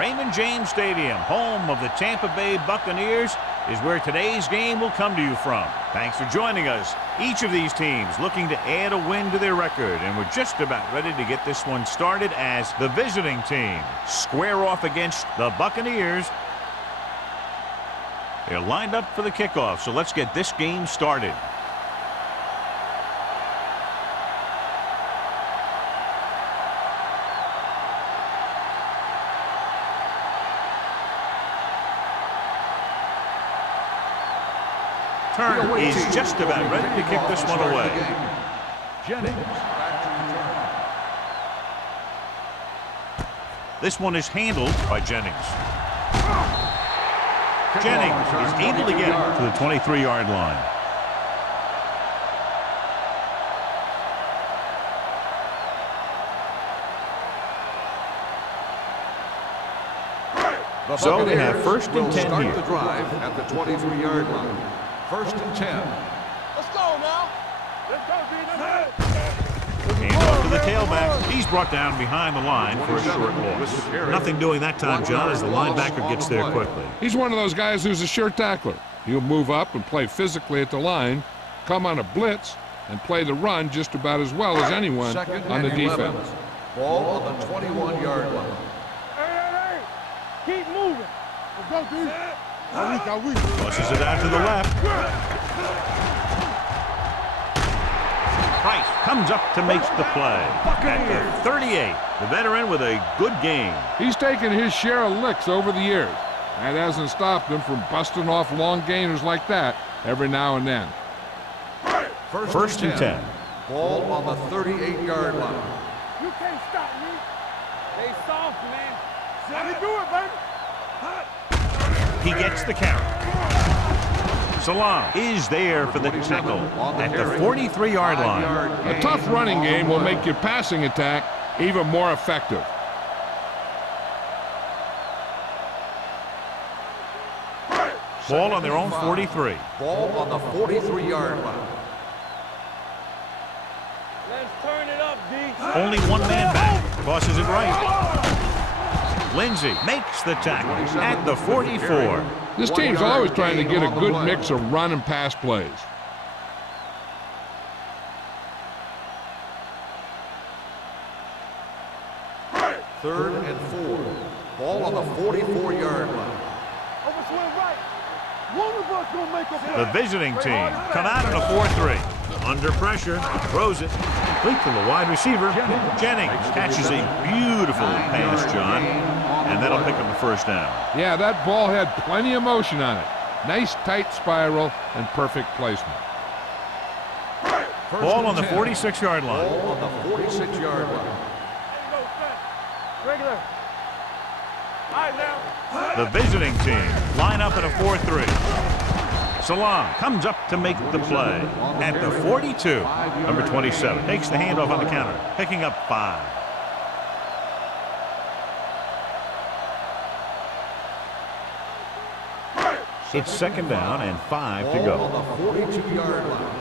Raymond James Stadium, home of the Tampa Bay Buccaneers, is where today's game will come to you from. Thanks for joining us. Each of these teams looking to add a win to their record, and we're just about ready to get this one started as the visiting team square off against the Buccaneers. They're lined up for the kickoff, so let's get this game started. Turner is just about ready to kick this one away. Jennings. This one is handled by Jennings. Jennings is able to get it to the 23-yard line. So they have first and 10 here. The drive at the 23-yard line. First and 10. Let's go now. Let's go, Hand off to the tailback. He's brought down behind the line for a short loss. Nothing doing that time, John, as the linebacker gets there quickly. He's one of those guys who's a sure tackler. He'll move up and play physically at the line, come on a blitz, and play the run just about as well as anyone on the defense. Ball on the 21-yard line. Hey. Keep moving. Let's go, dude. Tosses it out to the left. Price comes up to make the play. At the 38, the veteran with a good game. He's taken his share of licks over the years. That hasn't stopped him from busting off long gainers like that every now and then. First and 10. Ball on the 38-yard line. You can't stop me. Stay soft, man. Let me do it, baby. He gets the carry. Salam is there for the tackle at the 43-yard line. A tough running game will make your passing attack even more effective. Ball on their own 43. Ball on the 43-yard line. Let's turn it up, D. Only one man back. Tosses it right. Lindsey makes the tackle at the 44. This team's always trying to get a good mix of run and pass plays. Third and 4. Ball on the 44-yard line. Overswing right. One of us gonna make a play. The visiting team come out in a 4-3. Under pressure, throws it, complete to the wide receiver. Jennings catches a beautiful pass, John, and that'll pick up the first down. Yeah, that ball had plenty of motion on it. Nice tight spiral and perfect placement. Ball on the 46-yard line. Ball on the 46-yard line. Regular. All right, now. The visiting team line up in a 4-3. Salam comes up to make the play at the 42. Number 27 takes the handoff on the counter, picking up 5. It's second down and 5 to go. Ball on the 42-yard line.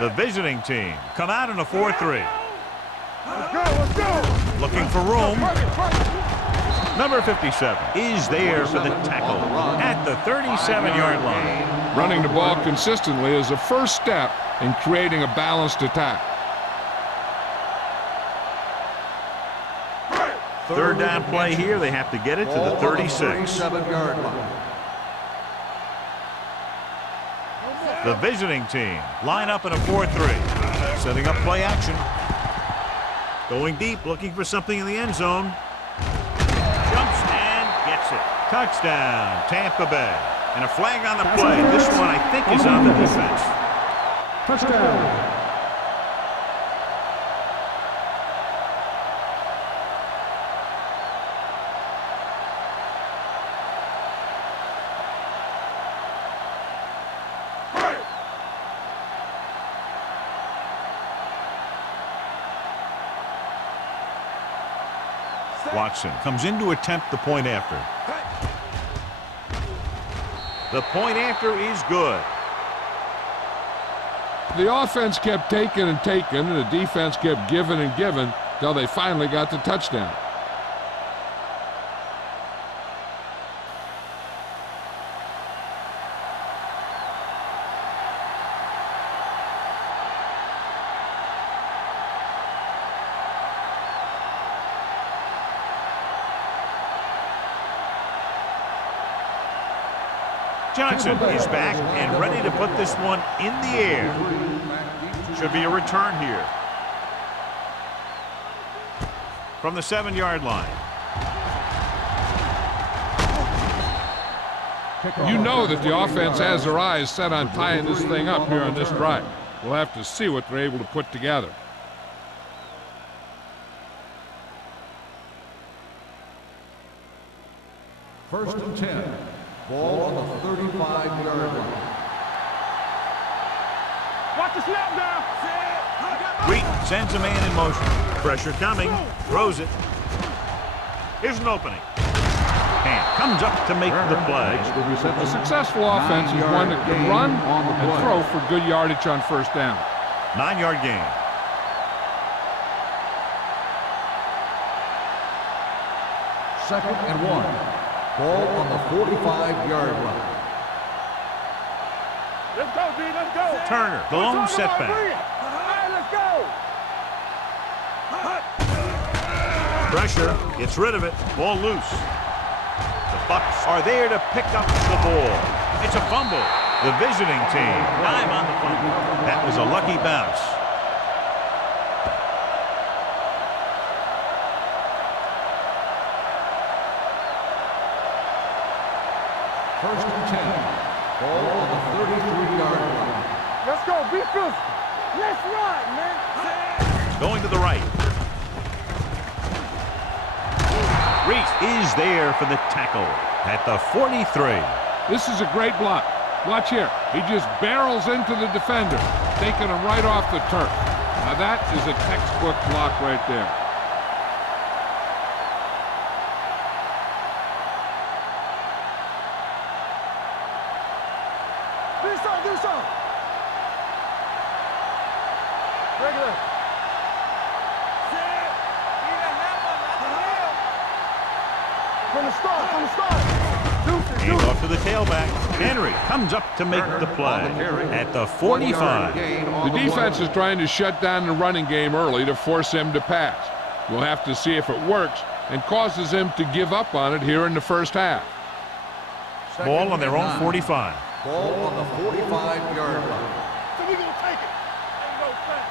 The visiting team come out in a 4-3. Let's go. Looking for room. Number 57 is there for the tackle at the 37-yard line. Running the ball consistently is the first step in creating a balanced attack. Third down play here. They have to get it to the 36. 37-yard line. The visiting team line up in a 4-3. Setting up play action. Going deep, looking for something in the end zone. Jumps and gets it. Touchdown, Tampa Bay. And a flag on the play. This one, I think, is on the defense. Touchdown. Watson comes in to attempt the point after. The point after is good. The offense kept taking and taking, and the defense kept giving and giving till they finally got the touchdown. Johnson is back and ready to put this one in the air. Should be a return here. From the 7-yard line. You know that the offense has their eyes set on tying this thing up here on this drive. We'll have to see what they're able to put together. First and 10. Ball on the 35-yard line. Watch the snap now. Wheaton sends a man in motion. Pressure coming. Throws it. Here's an opening. And comes up to make the play. A successful offense is one that can run and throw for good yardage on first down. 9-yard gain. Second and 1. Ball on the 45-yard line. Let's go, D. Let's go. Turner, the lone setback. All right, let's go. Pressure, gets rid of it, ball loose. The Bucs are there to pick up the ball. It's a fumble. The visiting team, time on the fumble. That was a lucky bounce. First and 10. Ball on the 33-yard line. Let's go. Be physical. Let's ride, man. Going to the right. Reese is there for the tackle at the 43. This is a great block. Watch here. He just barrels into the defender, taking him right off the turf. Now that is a textbook block right there. Do something. Regular. From the start. Hand off to the tailback. Henry comes up to make the play at the 45. The defense is trying to shut down the running game early to force him to pass. We'll have to see if it works and causes him to give up on it here in the first half. Ball on their own 45. Ball on the 45-yard line. So we gonna take it. Ain't no thing.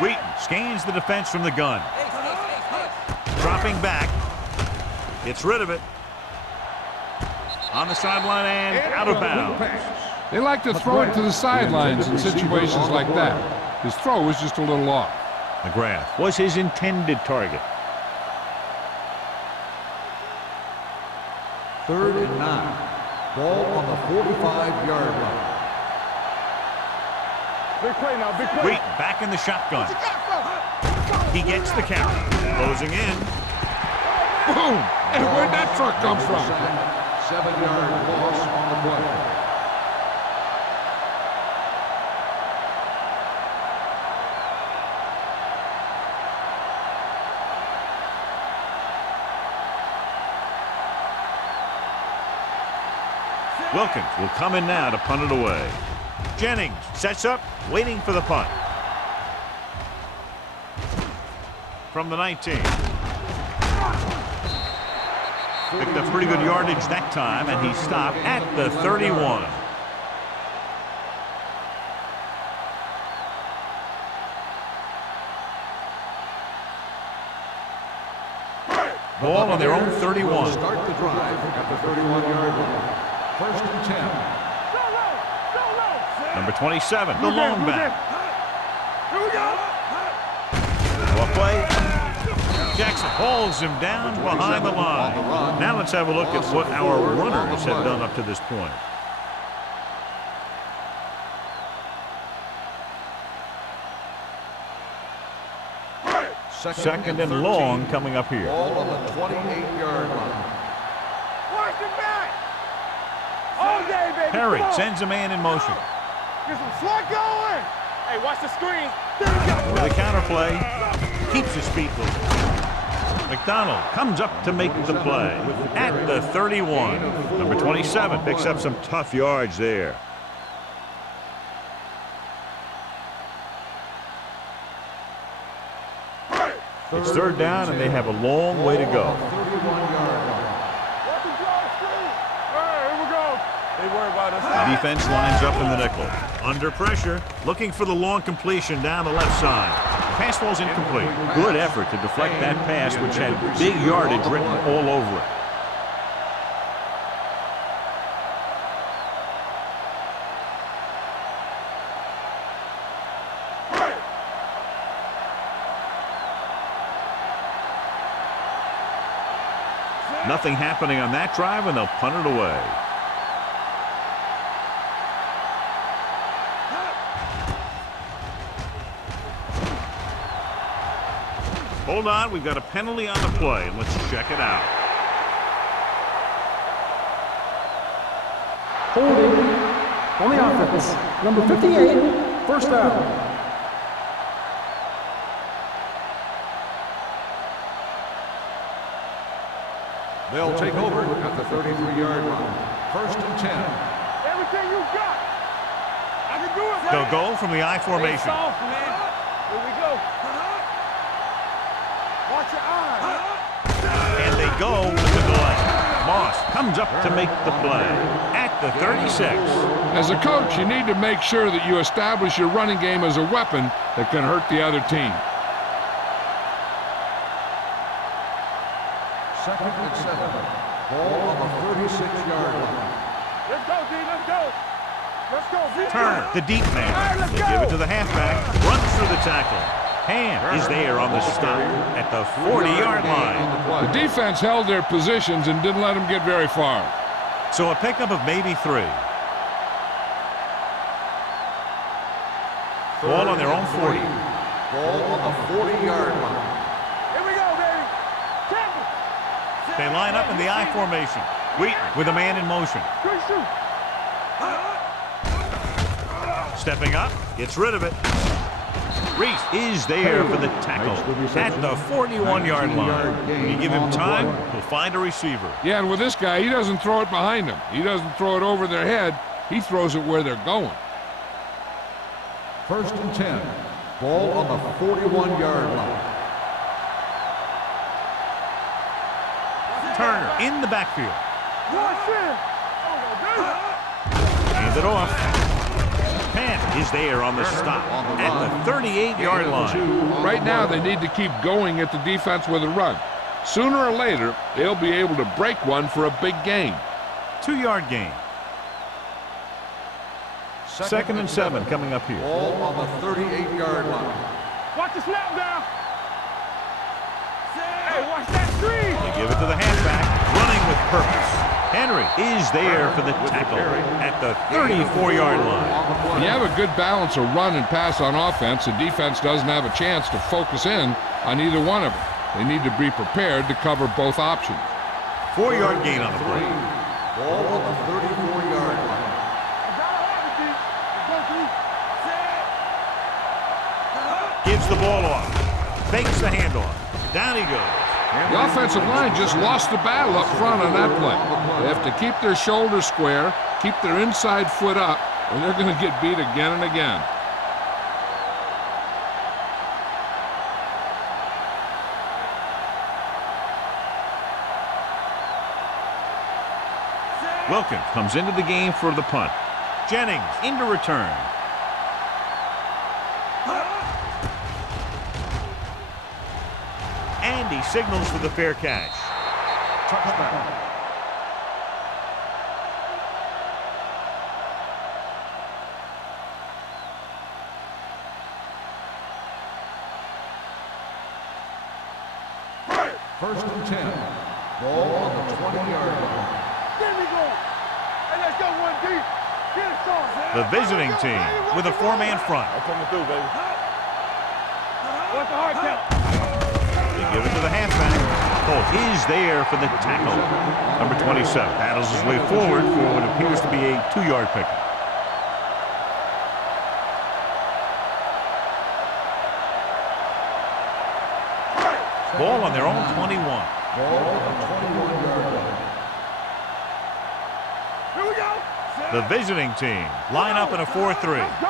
Wheaton scans the defense from the gun. Dropping back. Gets rid of it. On the sideline and out of bounds. They like to throw it to the sidelines in situations like that. His throw was just a little off. McGrath was his intended target. Third and 9. Ball on the 45-yard line. Big play now, big play. Wheaton back in the shotgun. He gets the count. Closing in. Boom! And where'd that truck come from? 7-yard loss on the play. Wilkins will come in now to punt it away. Jennings sets up, waiting for the punt. From the 19. Picked up pretty good yardage that time, and he stopped at the 31. Ball on their own 31. Start the drive at the 31-yard line. First and 10. Number 27, the lone back. Here we go. Well play. Jackson hauls him down behind the line. Now let's have a look at what our runners have done up to this point. Second and long coming up here. Ball on the 28-yard line. Watch it back. All day, baby. Perry Come on. sends a man in motion. Get some slack going. Hey, watch the screen. With a counter play. keeps his feet moving. McDonald comes up to make the play at the 31. Number 27 picks up some tough yards there. It's third down, and they have a long way to go. The defense lines up in the nickel. Under pressure, looking for the long completion down the left side. The pass ball's incomplete. Good effort to deflect that pass, which had big yardage written all over it. Nothing happening on that drive, and they'll punt it away. Hold on, we've got a penalty on the play. Let's check it out. Holding on the offense. Number 58, first down. They'll take over at the 33-yard line. First and 10. Everything you got. I can do it. They'll go from the I formation. Soft, man. Here we go. Watch your eyes. And they go with the delay. Moss comes up to make the play at the 36. As a coach, you need to make sure that you establish your running game as a weapon that can hurt the other team. Second and 7. Ball on the 36-yard line. Let's go, D. Let's go. Let's go, D. Turner, the deep man. All right, let's They go. give it to the halfback. Runs through the tackle. Ham is there on the stop at the 40-yard line. The defense held their positions and didn't let them get very far. So a pickup of maybe 3. Ball on their own 40. Ball on the 40-yard line. Here we go, baby. Tackle. They line up in the I formation. Wheaton with a man in motion. Good shoot. Stepping up, gets rid of it. Reese is there for the tackle at the 41-yard line. When you give him time, he'll find a receiver. Yeah, and with this guy, he doesn't throw it behind them. He doesn't throw it over their head. He throws it where they're going. First and 10. Ball on the 41-yard line. Turner in the backfield. Watch Hands it off. Penn is there on the stop at the 38-yard line. Right now, they need to keep going at the defense with a run. Sooner or later, they'll be able to break one for a big gain. 2-yard gain. Second and 7 coming up here. Ball on the 38-yard line. Watch the snap down. Hey, watch that screen. They give it to the halfback, running with purpose. Henry is there for the tackle at the 34-yard line. When you have a good balance of run and pass on offense, the defense doesn't have a chance to focus in on either one of them. They need to be prepared to cover both options. 4-yard gain on the play. Ball on the 34-yard line. Gives the ball off. Fakes the handoff. Down he goes. The offensive line just lost the battle up front on that play. They have to keep their shoulders square, keep their inside foot up, or they're going to get beat again and again. Wilkins comes into the game for the punt. Jennings into return. And he signals for the fair catch. Touchdown. First and 10. Ball on the 20-yard line. There we go. Hey, let's go one deep. Get it started. The visiting team with a 4-man front. I'm coming through, baby. What's the hard count? They give it to the halfback. Holt is there for the tackle. Number 27 paddles his way forward for what appears to be a 2-yard pickup. Ball on their own 21. Ball on the 21-yard line. Here we go. The visiting team line up in a 4-3. Let's go.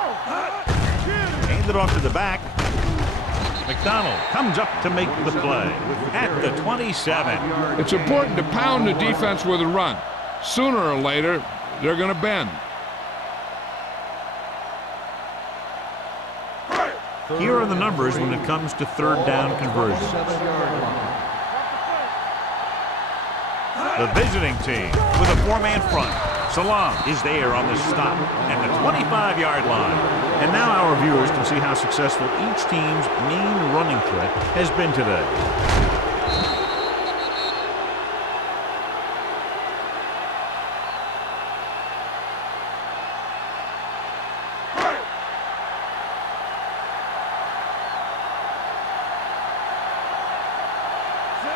Hand it off to the back. McDonald comes up to make the play at the 27. It's important to pound the defense with a run. Sooner or later, they're going to bend. Here are the numbers when it comes to third down conversions. 7-yard line. The visiting team with a 4-man front. Salam is there on the stop at the 25-yard line. And now our viewers can see how successful each team's main running threat has been today.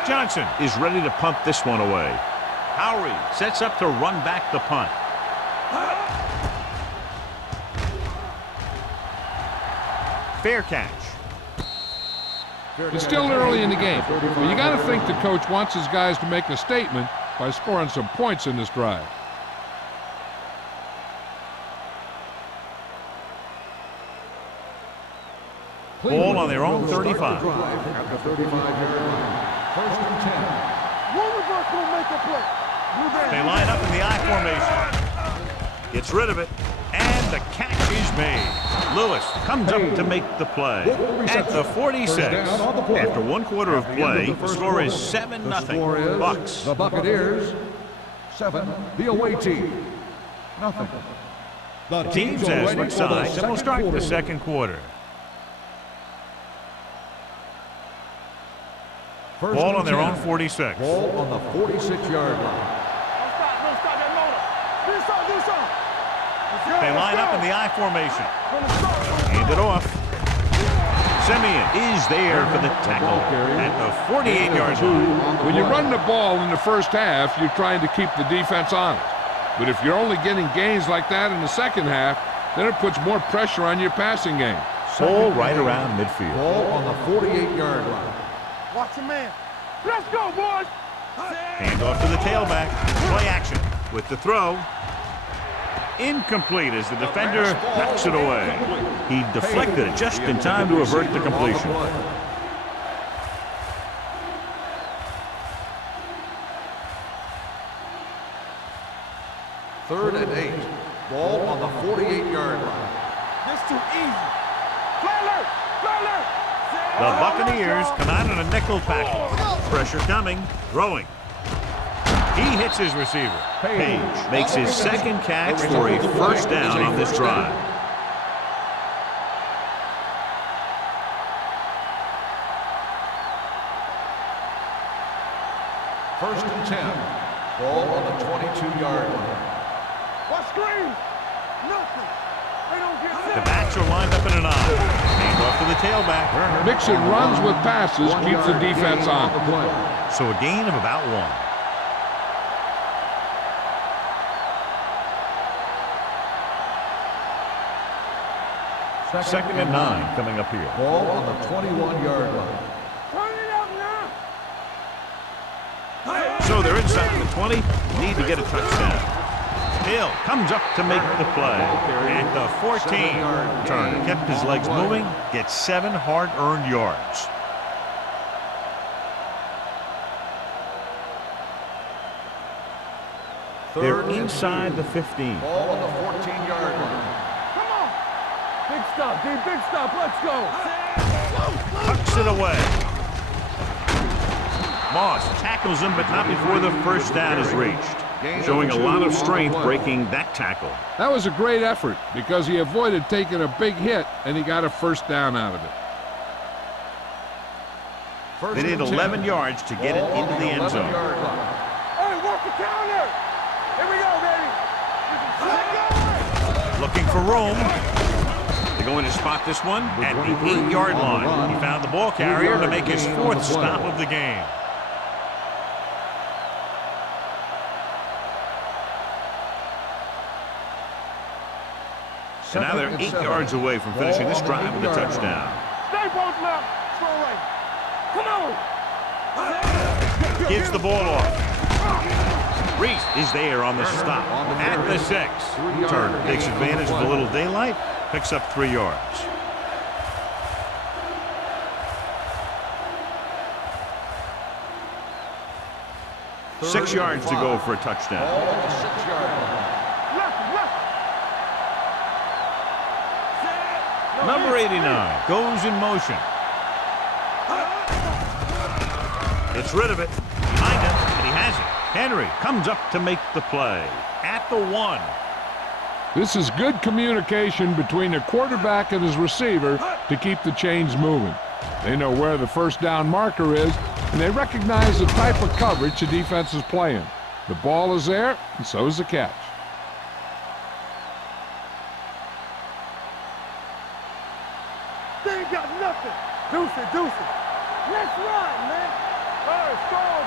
Johnson is ready to punt this one away. Howery sets up to run back the punt. Fair catch. It's still early in the game, but you got to think the coach wants his guys to make a statement by scoring some points in this drive. Ball on their own 35. At the 35-yard line. First and 10. One of us will make a play. They line up in the I formation. Gets rid of it, and the catch is made. Lewis comes up to make the play at the 46. After 1 quarter of play, the score is 7-0. Bucks. The Buccaneers 7. The away team nothing. The Teams as switch sides, and we'll start the second quarter. Ball on their own 46. Ball on the 46-yard line. Don't stop that motor. Do something. They line up in the I formation. Hand it off. Simeon is there for the tackle at the 48-yard line. When you run the ball in the first half, you're trying to keep the defense honest. But if you're only getting gains like that in the second half, then it puts more pressure on your passing game. Ball right around midfield. Ball on the 48-yard line. Watch the man. Let's go, boys. Hand off to the tailback. Play action with the throw. Incomplete as the defender knocks it away. He deflected it just in time to avert the completion. Third and 8. Ball on the 48-yard line. This too easy. Play alert. The Buccaneers come out in a nickel package. Pressure coming. Throwing. He hits his receiver. Page makes his second catch for a first down on this drive. First and 10. Ball on the 22-yard line. What screen? Nothing. They don't get The backs are lined up in an eye. Hand off to the tailback. Mixing runs with passes keeps the defense on. So a gain of about 1. Second and 9 coming up here. Ball on the 21-yard line. Turn it up now. So they're inside the 20. Need to get a touchdown. Hill comes up to make the play at the 14. Turner kept his legs moving, gets 7 hard-earned yards. They're inside the 15. Ball on the 14-yard line. Come on. Big stop, D. Big stop. Let's go. Tucks it away. Moss tackles him, but not before the first down is reached. Showing a lot of strength breaking that tackle. That was a great effort because he avoided taking a big hit and he got a first down out of it. They need 11 yards to get it into the end zone. Hey, work the counter. Here we go, baby. Looking for room. They're going to spot this one at the 8-yard line. He found the ball carrier to make his 4th stop of the game. And now they're 8 yards away from finishing this drive with a touchdown. Stay both left. Throw right. Come on. Gives the ball off. Reese is there on the stop at the 6. Turner takes advantage of a little daylight, picks up 3 yards. Six yards to go for a touchdown. Number 89 goes in motion. It's rid of it. Behind him, and he has it. Henry comes up to make the play at the 1. This is good communication between the quarterback and his receiver to keep the chains moving. They know where the first down marker is, and they recognize the type of coverage the defense is playing. The ball is there, and so is the catch. They ain't got nothing. Deuce it, deuce it. Let's run, man. Score.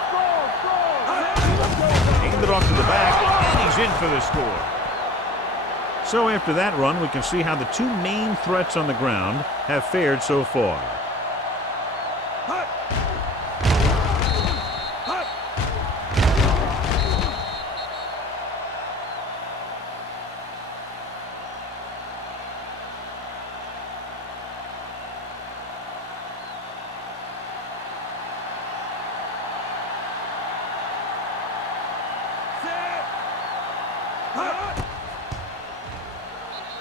Handed it off to the back, and he's in for the score. So after that run, we can see how the 2 main threats on the ground have fared so far.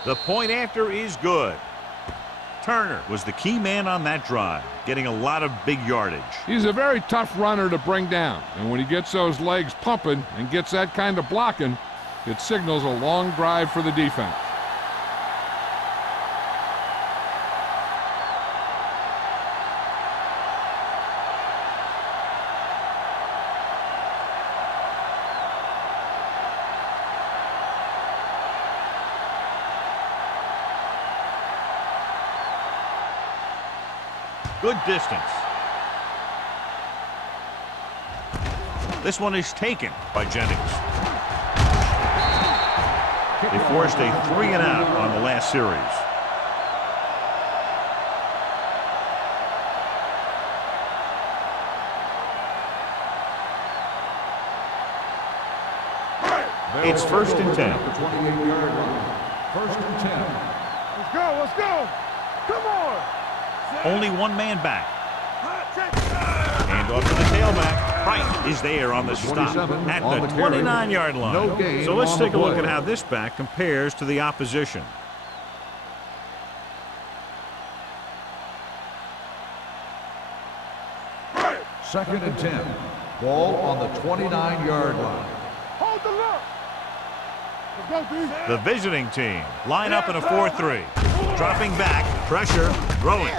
The point after is good. Turner was the key man on that drive, getting a lot of big yardage. He's a very tough runner to bring down, and when he gets those legs pumping and gets that kind of blocking, it signals a long drive for the defense. Good distance. This one is taken by Jennings. They forced a 3-and-out on the last series. It's 1st and 10. 28-yard line. 1st and 10. Let's go. Come on. Only 1 man back. Hand off to the tailback. Price is there on the stop at the 29-yard line. So let's take a look at how this back compares to the opposition. Second and 10. Ball on the 29-yard line. Hold the look. Let's go, D. The visiting team line up in a 4-3. Dropping back, pressure, throwing.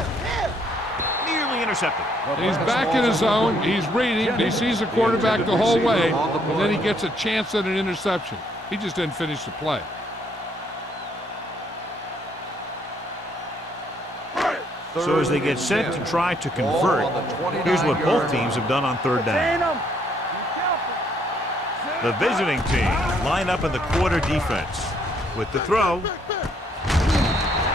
Nearly intercepted. He's back in his zone. He's reading. He sees the quarterback the whole way, and then he gets a chance at an interception. He just didn't finish the play. So as they get set to try to convert, here's what both teams have done on 3rd down. The visiting team line up in the quarter defense. With the throw,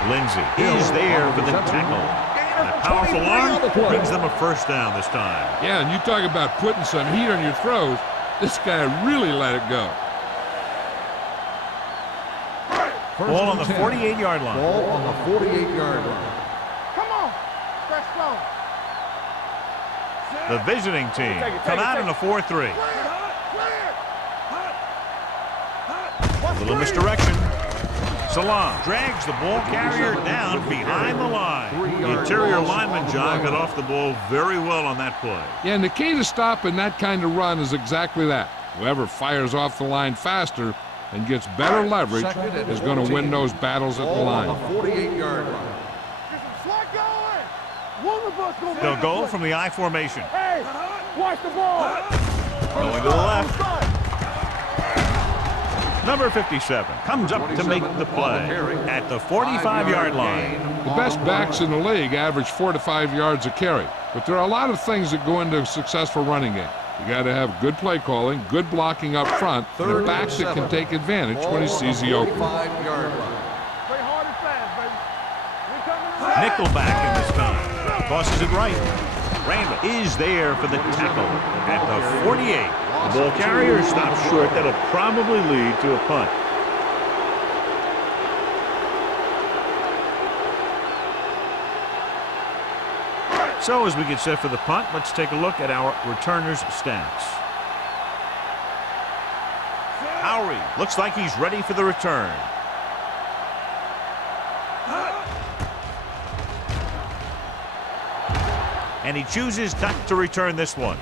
Lindsey is there for the tackle. And a powerful arm brings them a 1st down this time. Yeah, and you talk about putting some heat on your throws. This guy really let it go. Ball on the 48-yard line. Ball on the 48-yard line. Come on. Let's go. The visiting team come out in a 4-3. A little misdirection. Salam drags the ball carrier down behind the line. The interior lineman, John, got off the ball very well on that play. Yeah, and the key to stopping that kind of run is exactly that. Whoever fires off the line faster and gets better leverage is going to win those battles at the line. 48-yard line. Get some slack going. One of us gonna They'll go from the I formation. Hey, watch the ball. Going to the left. Number 57 comes up to make the play at the 45-yard line. The best backs in the league average 4 to 5 yards a carry, but there are a lot of things that go into a successful running game. You got to have good play calling, good blocking up front, and a back that can take advantage when he sees the opening. Play hard and fast, baby. Nickel back in this time. Tosses it right. Randall is there for the tackle at the 48. The ball carrier stops short. That'll probably lead to a punt. So as we get set for the punt, let's take a look at our returners' stats. Howery looks like he's ready for the return. And he chooses not to return this one.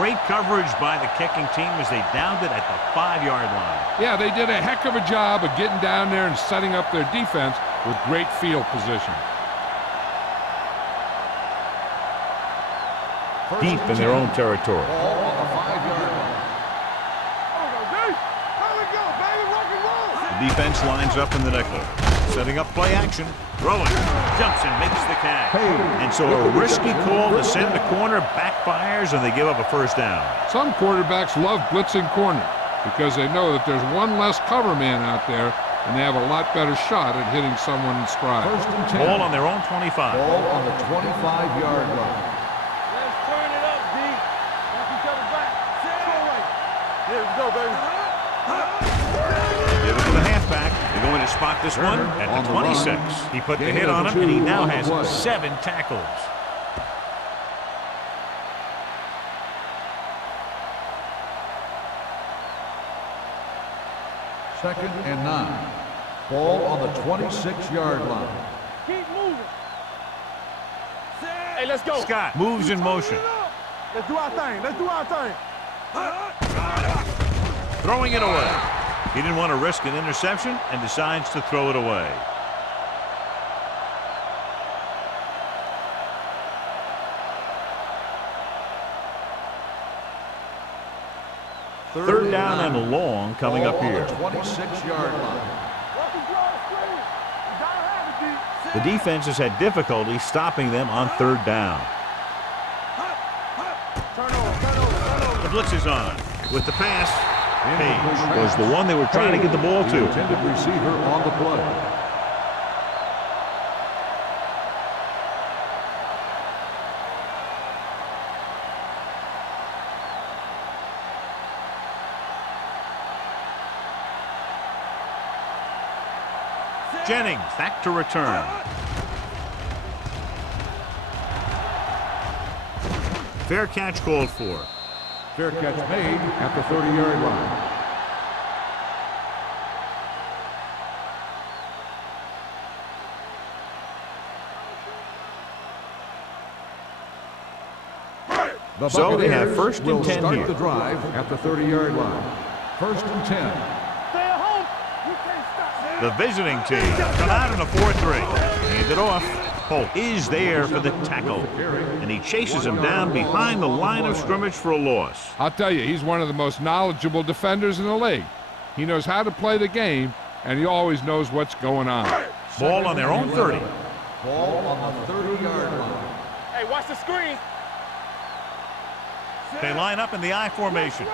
Great coverage by the kicking team as they downed it at the 5-yard line. Yeah, they did a heck of a job of getting down there and setting up their defense with great field position. Deep in their own territory. Ball on the 5-yard line. The defense lines up in the nickel. Setting up play action. Throwing. Jumps and makes the catch. And so a risky call to send the corner backfires and they give up a first down. Some quarterbacks love blitzing corner because they know that there's one less cover man out there and they have a lot better shot at hitting someone in stride. First and 10. Ball on their own 25. Ball on the 25-yard line. Let's turn it up, D. Knock each other back. Go right. Here we go, baby. Give it to the halfback. They're going to spot this one at the 26. He put the hit on him, and he now has 7 tackles. Second and 9. Ball on the 26-yard line. Keep moving. Hey, let's go. Scott moves in motion. Let's do our thing. Let's do our thing. Throwing it away. He didn't want to risk an interception and decides to throw it away. Third down and long coming up here. 26-yard line. The defense has had difficulty stopping them on third down. The blitz is on. With the pass, Page was the one they were trying to get the ball The to. intended receiver on the play. Jennings back to return. Fair catch called for. Fair catch made at the 30-yard line. The So they have Buccaneers first and will 10 start here. the drive at the 30-yard line. First and 10. Stay at home. You can't stop. The visiting team come out in a 4-3. Hand it off. Polk is there for the tackle. And he chases him down behind the line of scrimmage for a loss. I'll tell you, he's one of the most knowledgeable defenders in the league. He knows how to play the game, and he always knows what's going on. Ball on their own 30. Ball on the 30-yard line. Hey, watch the screen. They line up in the I formation.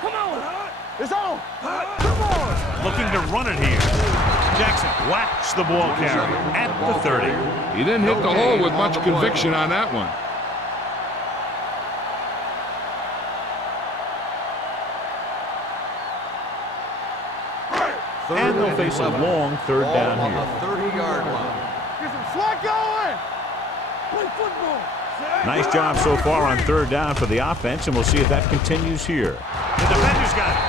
Come on. It's on. Come on. Looking to run it here. Jackson whacks the ball carrier at the 30. He didn't hit the hole with much conviction on that one. And they'll face a long third down on here. the 30-yard line. Get some swag going. Play football. Nice job so far on third down for the offense, and we'll see if that continues here. The defender's got it.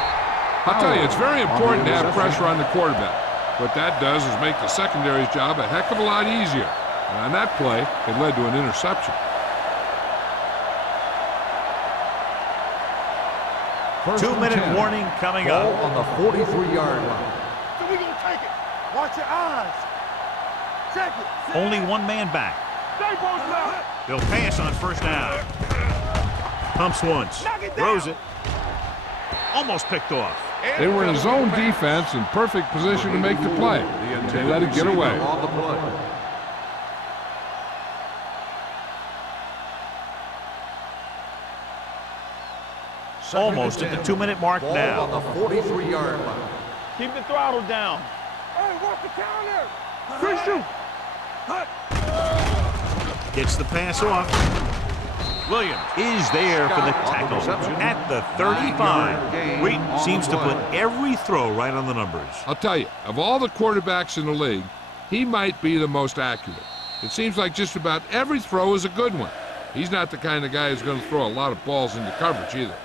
I'll tell you, it's very important to have pressure on the quarterback. What that does is make the secondary's job a heck of a lot easier. And on that play, it led to an interception. First and 2-minute 10. warning coming Ball up. on the 43-yard line. So we gonna take it. Watch your eyes. Check it. Only one man back. Stay both now. They'll pass on first down. Pumps once. Throws it. Almost picked off. They were in a zone defense in perfect position to make the play. They let it get away. On the play. Almost at the 2-minute mark Ball now. on the 43-yard line. Keep the throttle down. Hey, watch the counter. Free shoot. Gets the pass off. Williams is there for the tackle at the 35. Wheaton seems to put every throw right on the numbers. I'll tell you, of all the quarterbacks in the league, he might be the most accurate. It seems like just about every throw is a good one. He's not the kind of guy who's going to throw a lot of balls into coverage either.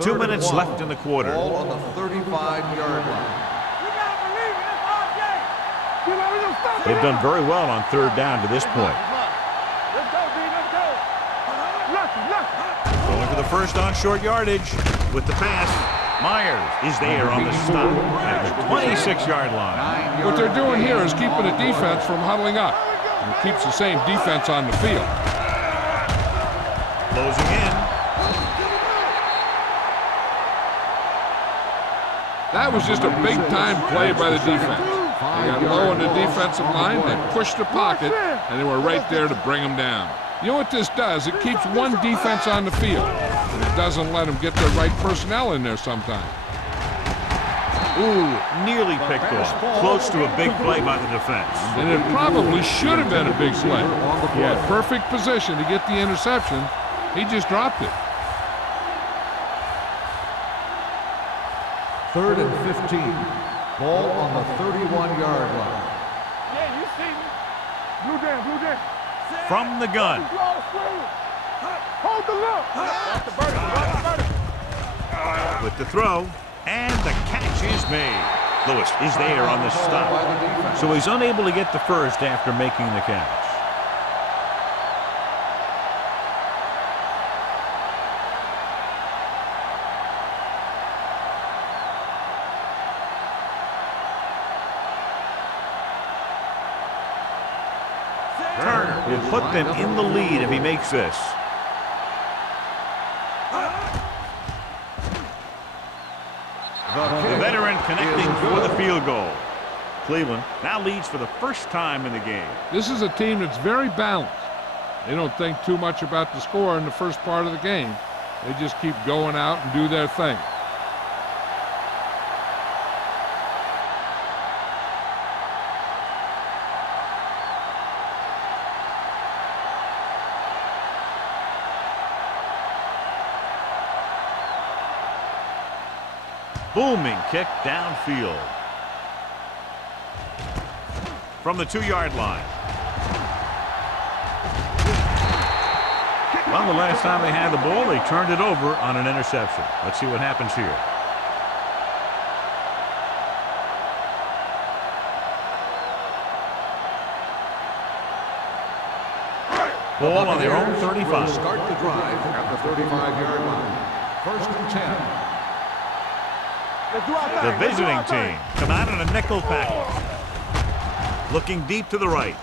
Two minutes left in the quarter. Ball on the 35-yard line. They've done very well on third down to this point. Let's go, D, let's go. Lucky. Going for the first on short yardage with the pass. Myers is there on the stop at the 26-yard line. What they're doing here is keeping the defense from huddling up. And it keeps the same defense on the field. Closing in. That was just a big-time play by the defense. They got low on the defensive line, they pushed the pocket, and they were right there to bring them down. You know what this does? It keeps one defense on the field, and it doesn't let them get the right personnel in there sometimes. Ooh, nearly picked off. Close to a big play by the defense. And it probably should have been a big play. He had perfect position to get the interception. He just dropped it. 3rd and 15. Ball on the 31-yard line. Yeah, you see me. Blue down. From the gun. Hold the look. With the throw, and the catch is made. Lewis is there on the stop. So he's unable to get the first after making the catch. Turner will put them in the lead if he makes this. The veteran connecting for the field goal. Cleveland now leads for the first time in the game. This is a team that's very balanced. They don't think too much about the score in the first part of the game. They just keep going out and do their thing. Booming kick downfield. From the 2-yard line. Well, the last time they had the ball, they turned it over on an interception. Let's see what happens here. Ball on their own 35. Start the drive at the 35-yard line. 1st and 10. The visiting team come out in a nickel package. Looking deep to the right.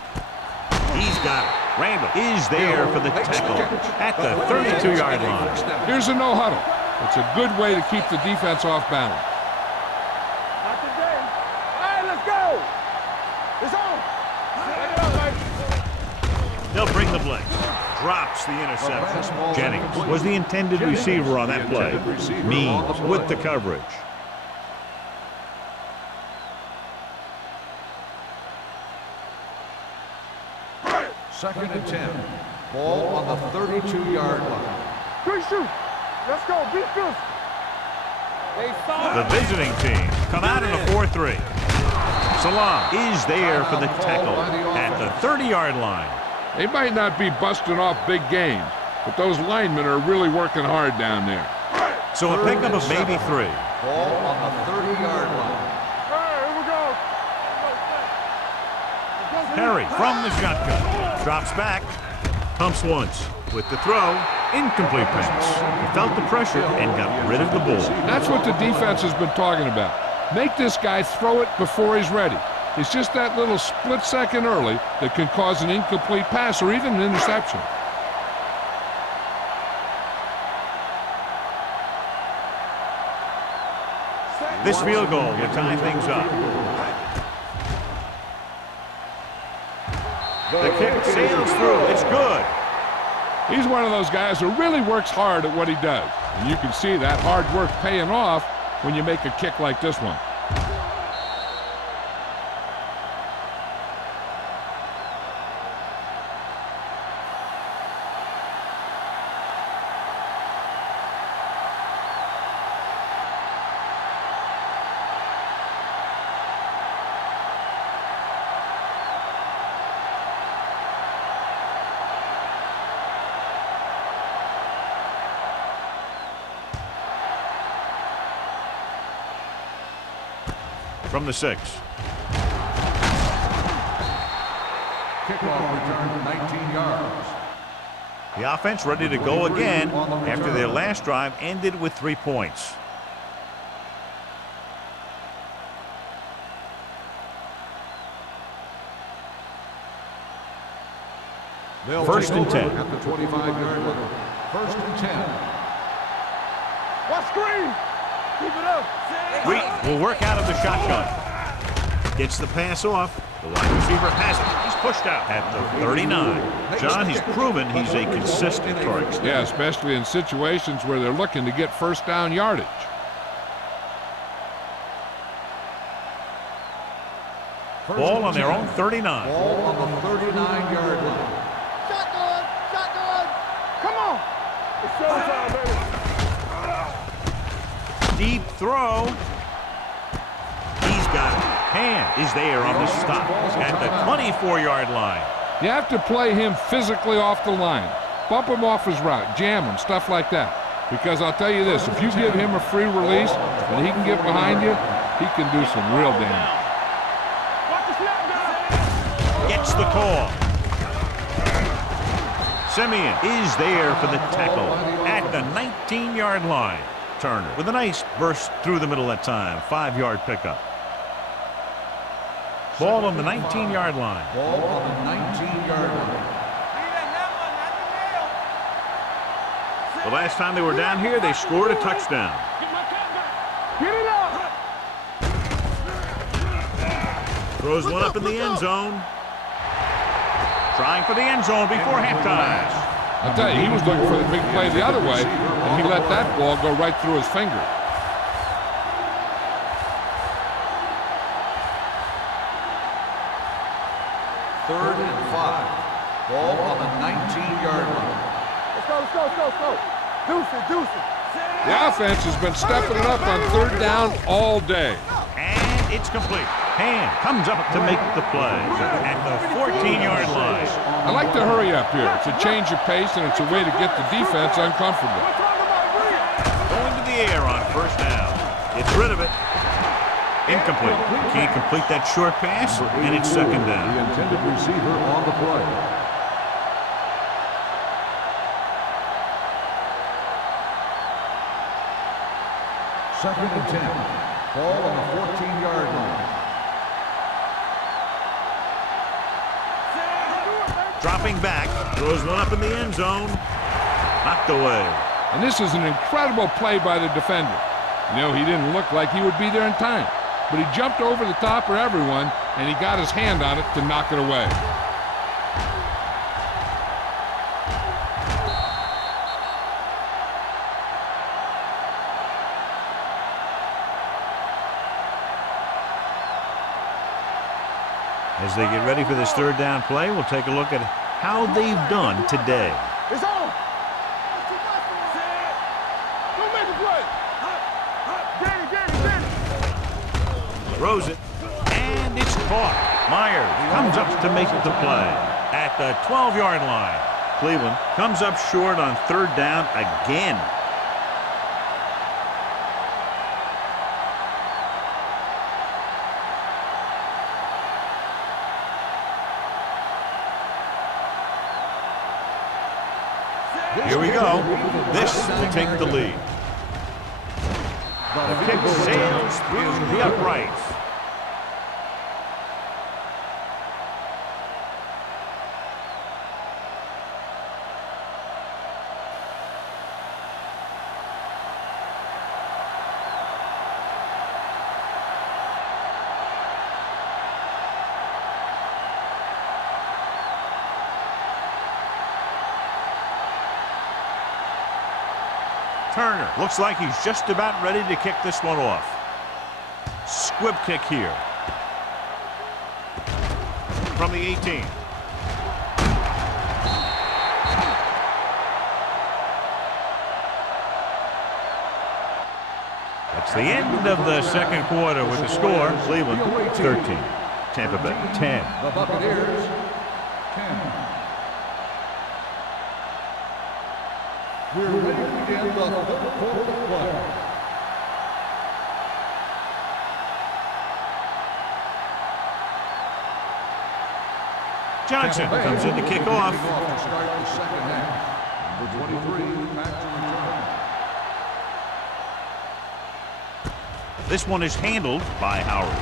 He's got it. Randall is there for the tackle at the 32-yard line. Here's a no huddle. It's a good way to keep the defense off balance. Not today. All right, let's go. It's on. They'll bring the blitz. Drops the interception. Jennings was the intended receiver on that play. Means with the coverage. 2nd and 10. Ball on the 32-yard line. Good shoot. Let's go. Beat this. The visiting team come out in a 4-3. Salam is there for the tackle at the 30-yard line. They might not be busting off big games, but those linemen are really working hard down there. So a pickup of maybe 3. Ball on the 30-yard line. Here we go. Perry from the shotgun. Drops back. Pumps once. With the throw. Incomplete pass. He felt the pressure and got rid of the ball. That's what the defense has been talking about. Make this guy throw it before he's ready. It's just that little split second early that can cause an incomplete pass or even an interception. This field goal will tie things up. The kick sails through. It's good. He's one of those guys who really works hard at what he does. And you can see that hard work paying off when you make a kick like this one. From the 6. Kickoff return 19 yards. The offense ready to go again after their last drive ended with 3 points. They'll First take and over 10. at the 25-yard line. First and 10. Watch screen. Keep it up. Reed will work out of the shotgun. Gets the pass off. The wide receiver has it. He's pushed out at the 39. John, he's proven he's a consistent target. Yeah, especially in situations where they're looking to get first down yardage. Ball on their own 39. Ball on the 39-yard line. Shotgun. Shotgun. Come on. It's showtime, baby. Deep throw. He's got it. Hand is there on the stop at the 24-yard line. You have to play him physically off the line. Bump him off his route, jam him, stuff like that. Because I'll tell you this, if you give him a free release and he can get behind you, he can do some real damage. Watch the snap down. Gets the call. Simeon is there for the tackle at the 19-yard line. Turner with a nice burst through the middle that time. 5-yard pickup. Ball on the 19-yard line. Ball on the 19-yard line. The last time they were down here, they scored a touchdown. Get it up. Throws one up in the end zone. Trying for the end zone before halftime. I'll tell you, he was looking for the big play the other way, and he let that ball go right through his finger. Third and 5. Ball on the 19-yard line. Let's go, let's go, let's go, let's go. Deuce it, deuce it. The offense has been stepping it up on third down all day. And it's complete. Hand comes up to make the play at the 14-yard line. I like to hurry up here. It's a change of pace, and it's a way to get the defense uncomfortable. Going to the air on first down. Gets rid of it. Incomplete. Can't complete that short pass, and it's second The down. intended receiver on the play. Second and 10. Ball on the 14-yard line. Dropping back. Throws one up in the end zone. Knocked away. And this is an incredible play by the defender. You know, he didn't look like he would be there in time, but he jumped over the top of everyone, and he got his hand on it to knock it away. As they get ready for this third down play, we'll take a look at how they've done today. It's on. Don't make a play. Danny. Throws it, and it's caught. Myers comes up to make the play at the 12-yard line. Cleveland comes up short on third down again. Here we go. This will take the lead. The kick sails through the uprights. Turner looks like he's just about ready to kick this one off. Squib kick here. From the 18. That's the end of the second quarter with the score. Cleveland 13. Tampa Bay 10. The Buccaneers 10. We're ready to begin the third quarter of play. Johnson comes in to kick off. To start the second half. Number 23, back to return. This one is handled by Howard.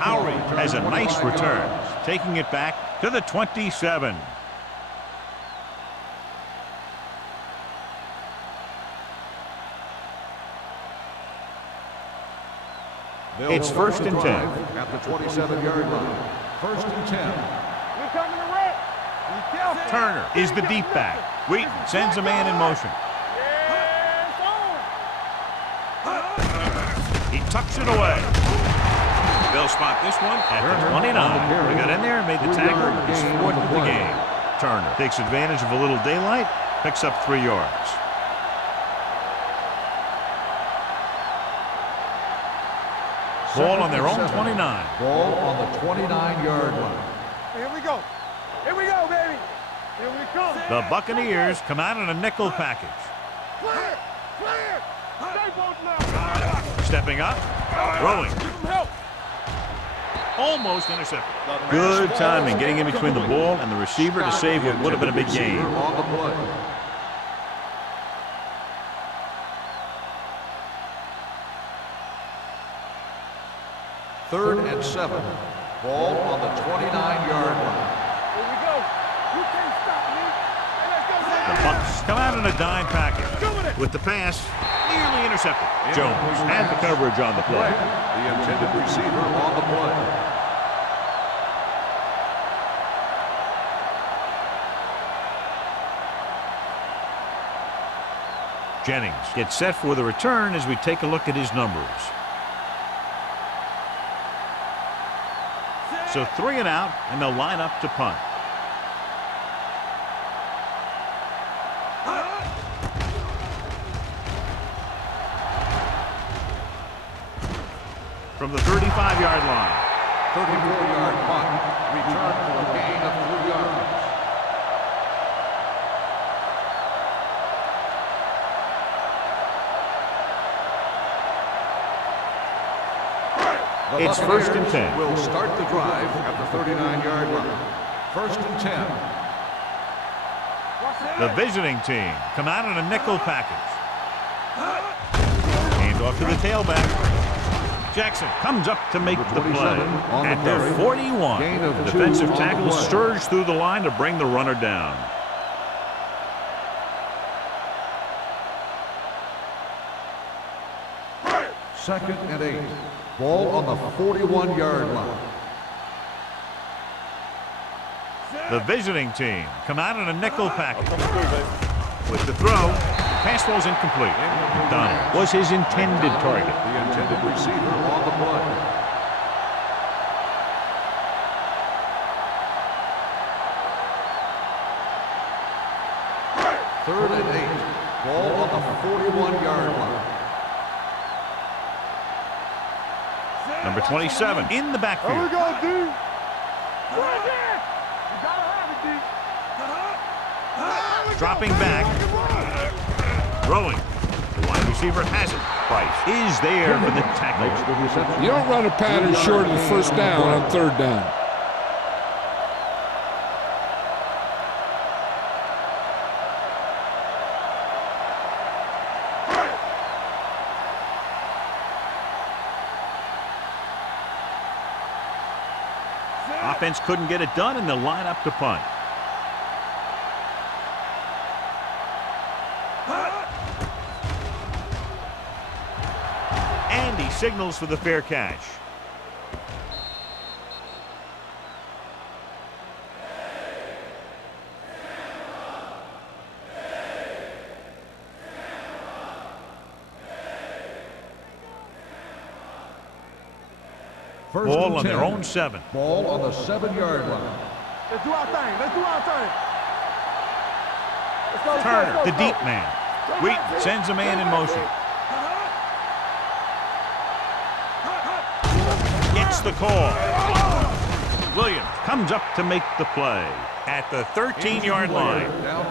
Howard has a nice return, taking it back to the 27. It's first and 10. At the 27-yard line. First and 10. We're coming to red. Be careful. Turner is the deep back. Wheaton sends a man in motion. Yes, on. He tucks it away. They'll spot this one at the 29. They got in there and made the tackle. It's fourth of the game. Turner takes advantage of a little daylight, picks up 3 yards. Ball on their own 29. Ball on the 29-yard line. Here we go. Here we go, baby. Here we come. The Buccaneers come out in a nickel package. Clear. Clear. Stay both now. Stepping up, throwing. Give him help. Almost intercepted. Good timing getting in between the ball and the receiver to save what would have been a big gain. On the play. Third and 7. Ball on the 29-yard line. Here we go. You can't stop me. Hey, let's go. The Bucs come out in a dime package with the pass nearly intercepted. Jones had the coverage on the play. The intended receiver on the play. Jennings gets set for the return as we take a look at his numbers. So 3 and out, and they'll line up to punt. From the 35-yard line. 34-yard punt. Return for a gain of 3 yards. It's first and 10. Will start the drive at the 39-yard line. First and 10. The visiting team come out in a nickel package. Hand off to the tailback. Jackson comes up to make the play. At the 41, the defensive tackle surged through the line to bring the runner down. Second and 8. Ball on the 41-yard line. The visiting team come out in a nickel package. With the throw, pass ball's incomplete. McDonald was his intended target. The intended receiver on the play. Third and 8. Ball on the 41-yard line. Number 27 in the Here we backfield. go, D. Right there. You gotta have it, D. Dropping back. Throwing. The wide receiver has it. Price is there for the tackle. You don't run a pattern short of the first down on third down. Offense couldn't get it done, and they'll line up to punt. And he signals for the fair catch. First Ball and on 10. their own 7. Ball on the 7-yard line. Let's do our thing. Let's do our thing. Let's go, let's go, Turner, let's the go. deep man. Wheaton sends a man in motion. Gets the call. Williams comes up to make the play at the 13-yard line.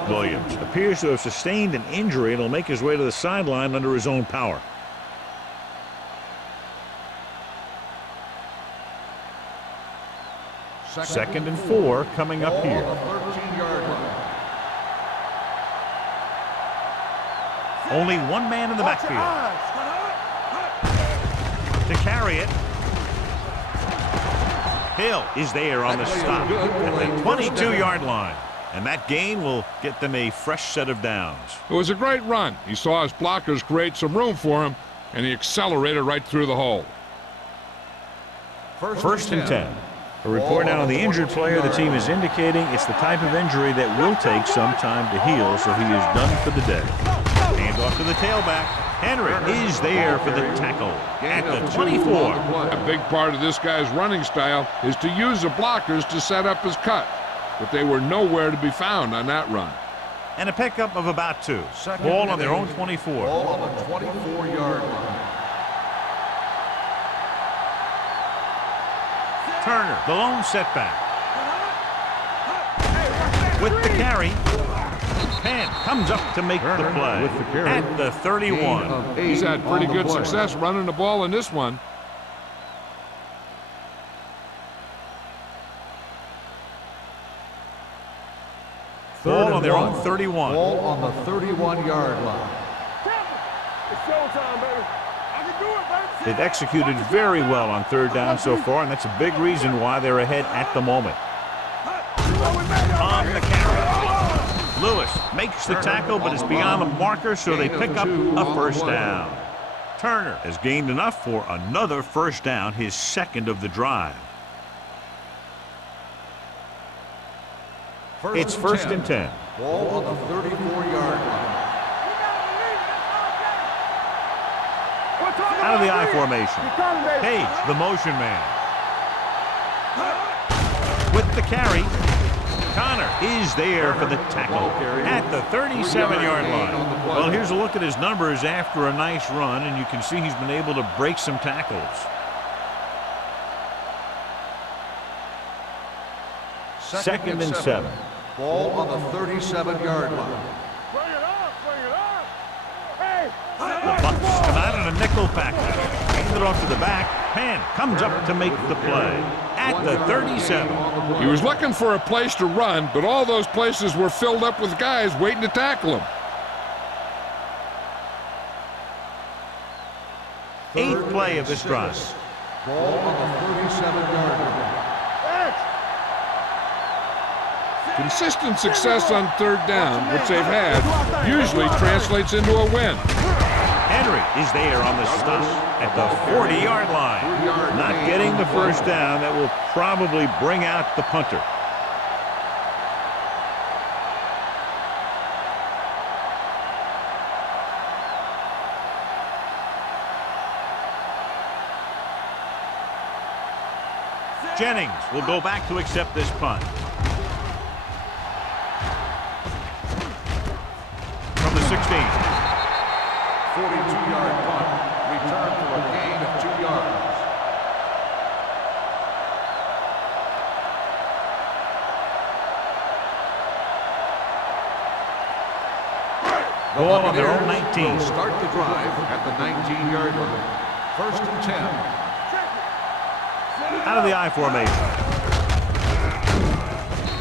Williams appears to have sustained an injury and will make his way to the sideline under his own power. Second and 4 coming up here. Ball on the 13-yard line. Only one man in the Watch your backfield eyes. to carry it. Hill is there on the stop at the 22-yard line. And that gain will get them a fresh set of downs. It was a great run. He saw his blockers create some room for him, and he accelerated right through the hole. First and 10. A report now on the injured player. The team is indicating it's the type of injury that will take some time to heal, so he is done for the day. Hand off to the tailback. Henry is there for the tackle at the 24. A big part of this guy's running style is to use the blockers to set up his cut, but they were nowhere to be found on that run. And a pickup of about 2. Second Ball on their and own 24. Ball on the 24-yard line. Turner, the lone setback. With the carry. Penn comes up to make the play with the carry. at the 31. He's had pretty good success running the ball in this one. Ball on their own 31. Ball on the 31-yard line. It's showtime, baby. I can do it, baby. They've executed very well on third down so far, and that's a big reason why they're ahead at the moment. On the carry. Lewis makes the tackle, but it's beyond the marker, so they pick up a first down. Turner has gained enough for another first down, his second of the drive. It's first and 10. Ball on the 34-yard line. Out of the I formation. Page, the motion man. With the carry. Connor is there for the tackle at the 37-yard line. Well, here's a look at his numbers after a nice run, and you can see he's been able to break some tackles. Second and 7. Ball on the 37-yard line. Bring it up, bring it up. Hey, The Bucs come out in a nickel package. Hand it off to the back. Penn comes up to make the play at the 37. He was looking for a place to run, but all those places were filled up with guys waiting to tackle him. Eighth play of this drive. Ball on the 37-yard line. Consistent success on third down, which they've had, usually translates into a win. Henry is there on the stop at the 40-yard line. Not getting the first down. That will probably bring out the punter. Jennings will go back to accept this punt. From the 16. 42-yard punt. Return for a gain of 2 yards. Ball on their own 19. Start the drive at the 19-yard line. First and 10. Out of the I formation.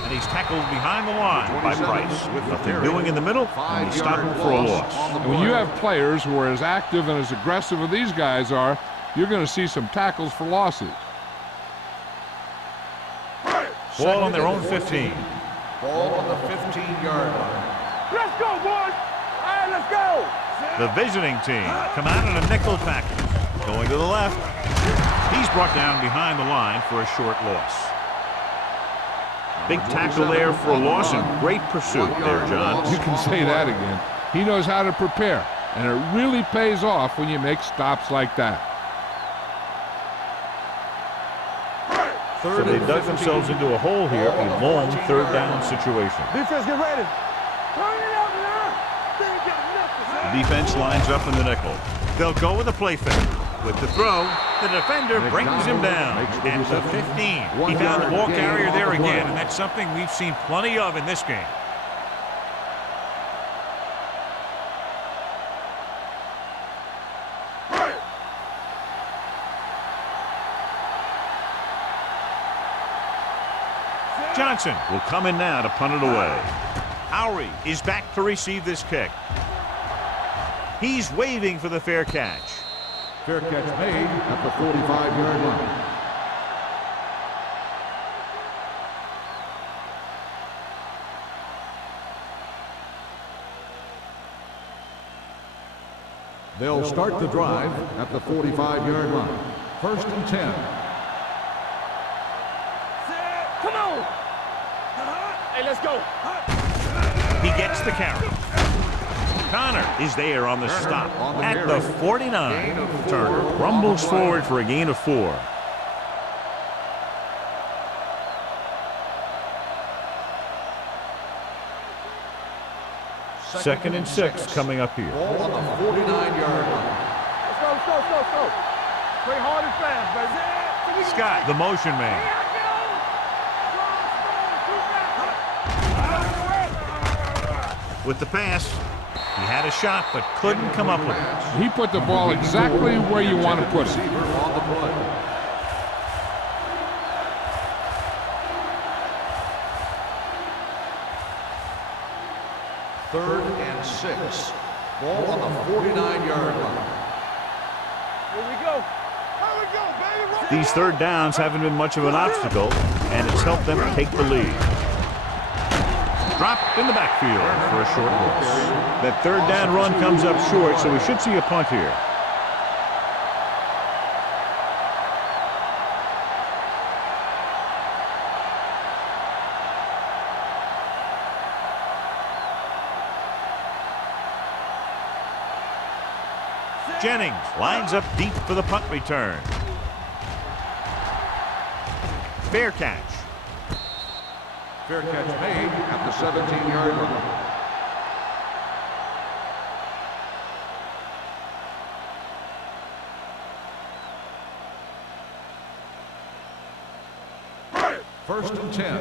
And he's tackled behind the line by Price. Nothing doing in the middle, and he stopped him for a loss. And when you have players who are as active and as aggressive as these guys are, you're going to see some tackles for losses. Ball on their own 15. Ball on the 15-yard line. let's go, boys. All right, let's go. The visiting team come out in a nickel package. Going to the left. He's brought down behind the line for a short loss. Big tackle there for a loss and great pursuit there, John. You can say that again. He knows how to prepare, and it really pays off when you make stops like that. So they dug themselves into a hole here, a long third down situation. Defense, get ready. Turn it up now. They ain't got nothing. The defense lines up in the nickel. They'll go with a play fake. With the throw, the defender brings him down at the 15. He found the ball carrier there again, and that's something we've seen plenty of in this game. Johnson will come in now to punt it away. Lowry is back to receive this kick. He's waving for the fair catch. Fair catch made at the 45-yard line. They'll start the drive at the 45-yard line. 1st and 10. Come on. Hey, let's go. He gets the carry. Connor is there on the stop at the 49. Turner rumbles forward for a gain of 4. Second and 6 coming up here. Ball on the 49-yard line. Let's go. Play hard and fast, baby. Scott, the motion man. With the pass, he had a shot but couldn't come up with it. He put the ball exactly where you want to put it. On the play. Third and 6. Ball on the 49-yard line. Here we go. Baby. These third downs haven't been much of an obstacle, and it's helped them take the lead. Dropped in the backfield for a short loss. That third down run comes up short, so we should see a punt here. Jennings lines up deep for the punt return. Fair catch. Fair catch made at the 17-yard line. First and 10.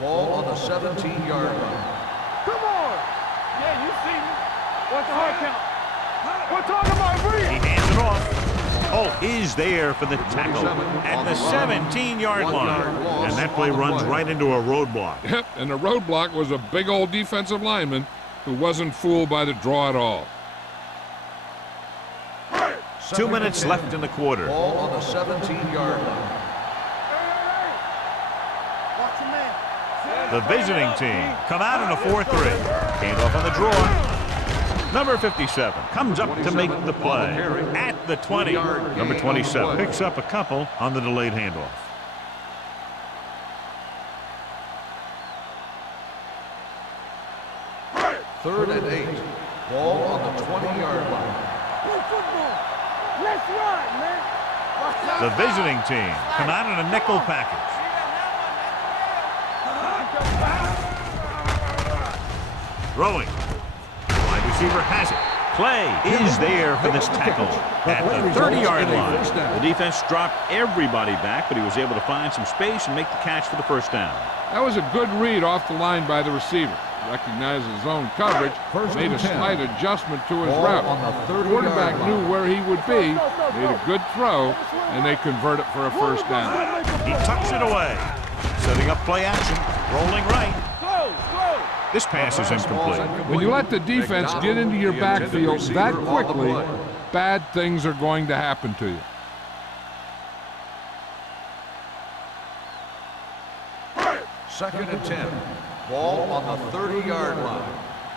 Ball on the 17-yard line. Come on. Yeah, you see me. What's the hard count? We're talking about read. He hands it off. Holt is there for the tackle at the 17-yard line. And that play runs right into a roadblock. Yep, and the roadblock was a big old defensive lineman who wasn't fooled by the draw at all. 2 minutes left in the quarter. Ball on the 17-yard line. Watch your man. The visiting team come out in a 4-3. Handoff on the draw. Number 57 comes up to make the play at the 20. Number 27 picks up a couple on the delayed handoff. Third and 8. Ball on the 20-yard line. Play football. Let's ride, man. The visiting team come out in a nickel package. Throwing. Wide receiver has it. Clay is there for this tackle at the 30-yard line. The defense dropped everybody back, but he was able to find some space and make the catch for the first down. That was a good read off the line by the receiver. Recognized his zone coverage, made a slight adjustment to his route. The quarterback knew where he would be, made a good throw, and they convert it for a first down. He tucks it away. Setting up play action. Rolling right. This pass is incomplete. When you let the defense get into your backfield that quickly, bad things are going to happen to you. Second and 10. Ball on the 30-yard line.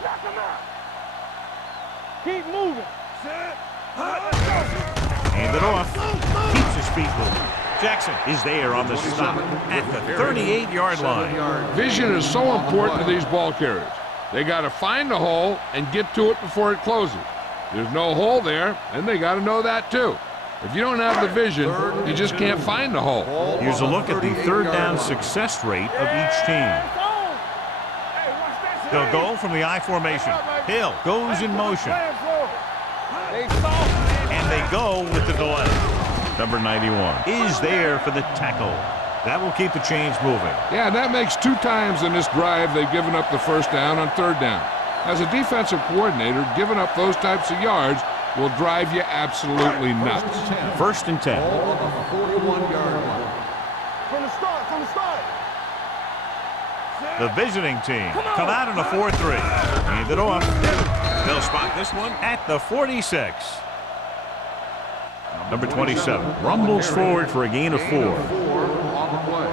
Knock him out. Keep moving. Hand it off. Keeps his feet moving. Jackson is there on the stop at the 38-yard line. Vision is so important to these ball carriers. They got to find the hole and get to it before it closes. There's no hole there, and they got to know that too. If you don't have the vision, you just can't find the hole. Here's a look at the third down success rate of each team. They'll go from the I formation. Hill goes in motion. And they go with the delay. Number 91 is there for the tackle. That will keep the chains moving. Yeah, that makes 2 times in this drive they've given up the first down on third down. As a defensive coordinator, giving up those types of yards will drive you absolutely nuts. First and 10. Ball on the 41-yard line. From the start, from the start. The visiting team come out in a 4-3. Hand it off. They'll spot this one at the 46. Number 27 rumbles forward for a gain of 4. On the play.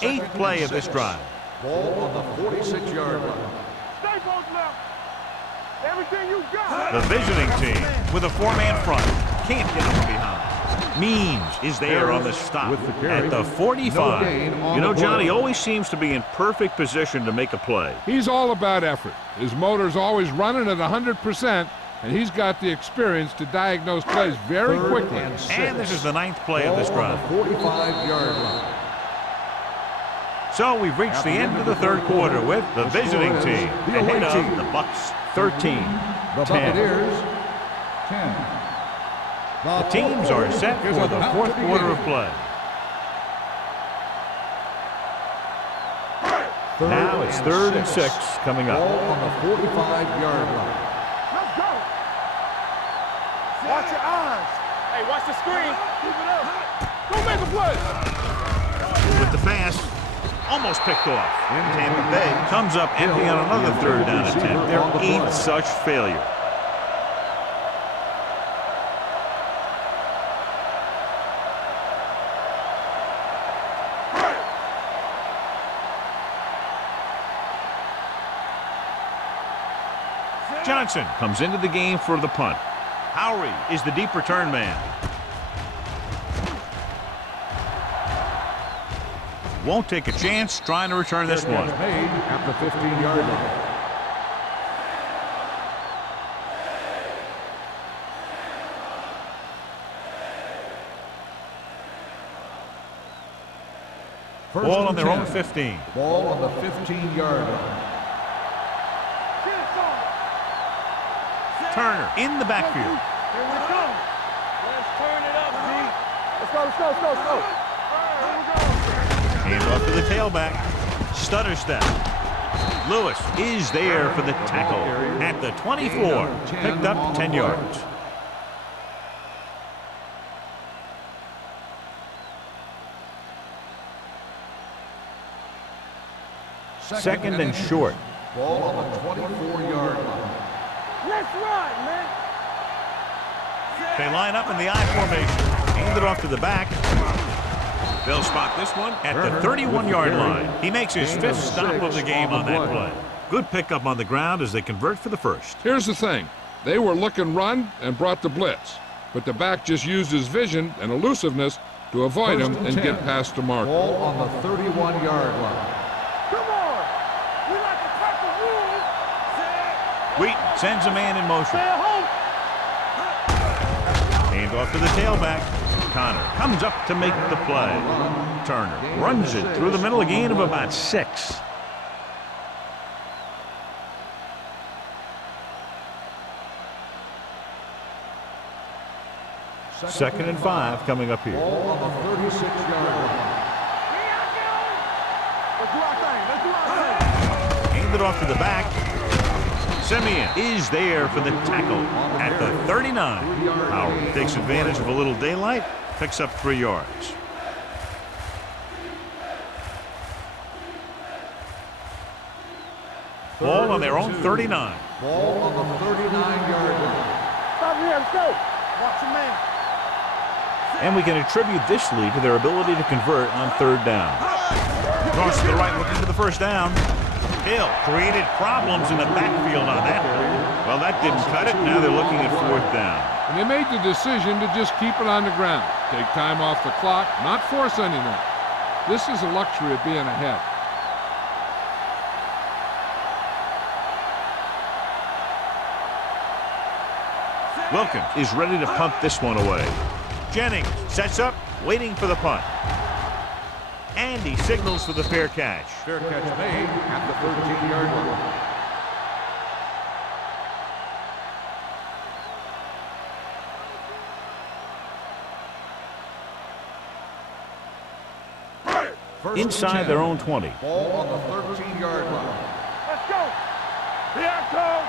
8th play of this drive. Ball on the 46-yard line. Stay close now. Everything you got. The visiting team with a 4-man front. Can't get them from behind. Means is there on the stop With the carry. at the 45. No gain on You know, the Johnny play. always seems to be in perfect position to make a play. He's all about effort. His motor's always running at 100%, and he's got the experience to diagnose plays very Third quickly. and 6. And this is the 9th play of this Ball on drive. the 45-yard line. So we've reached the end of the third quarter with the visiting team ahead of the Bucks 13. The 10. Buccaneers 10. The teams are set for the fourth quarter of play. Now it's 3rd and 6 coming Ball up. on the 45-yard line. Let's go. Watch your eyes. Hey, watch the screen. Keep it up. Go make a play. With the pass, almost picked off. Tampa Bay comes up empty on another 3rd down attempt. Their 8th such failure. Johnson comes into the game for the punt. Howery is the deep return man. Won't take a chance trying to return this one. Made at the 15-yard line. First Ball and on their 10. own 15. Ball on the 15-yard line. Turner in the backfield. Here we go. Let's turn it up, D. Let's go, let's go, let's go, let's go. Hand off to the tailback. Stutter step. Lewis is there for the tackle at the 24. Picked up 10 yards. Second and short. Ball on the 24-yard line. Let's run, man. They line up in the I formation. Hand it off to the back. They'll spot this one at the 31-yard line. He makes his 5th stop of the game on that play. Good pickup on the ground as they convert for the first. Here's the thing. They were looking run and brought the blitz, but the back just used his vision and elusiveness to avoid him and get past the marker. Ball on the 31-yard line. Come on. We like to crack the rules. Wheaton sends a man in motion. Stay home. Hand off to the tailback. Connor comes up to make the play. Turner runs it through the middle, a gain of about 6. Second and 5 coming up here. Ball on the 36-yard line. Let's do our thing. Let's do our thing. Hand it off to the back. Simeon is there for the tackle at the 39. Howard takes advantage of a little daylight, picks up 3 yards. Ball on their own 39. Ball on the 39-yard line. Stop here. Let's go. Watch your man. And we can attribute this lead to their ability to convert on 3rd down. Cross to the right, looking for the first down. Hill created problems in the backfield on that one. Well, that didn't cut it. Now they're looking at 4th down. And they made the decision to just keep it on the ground. Take time off the clock, not force anything. This is a luxury of being ahead. Wilkins is ready to punt this one away. Jennings sets up, waiting for the punt. And he signals for the fair catch. Fair catch made at the 13-yard line. Inside their own 20. Ball on the 13-yard line. Let's go. Here I come.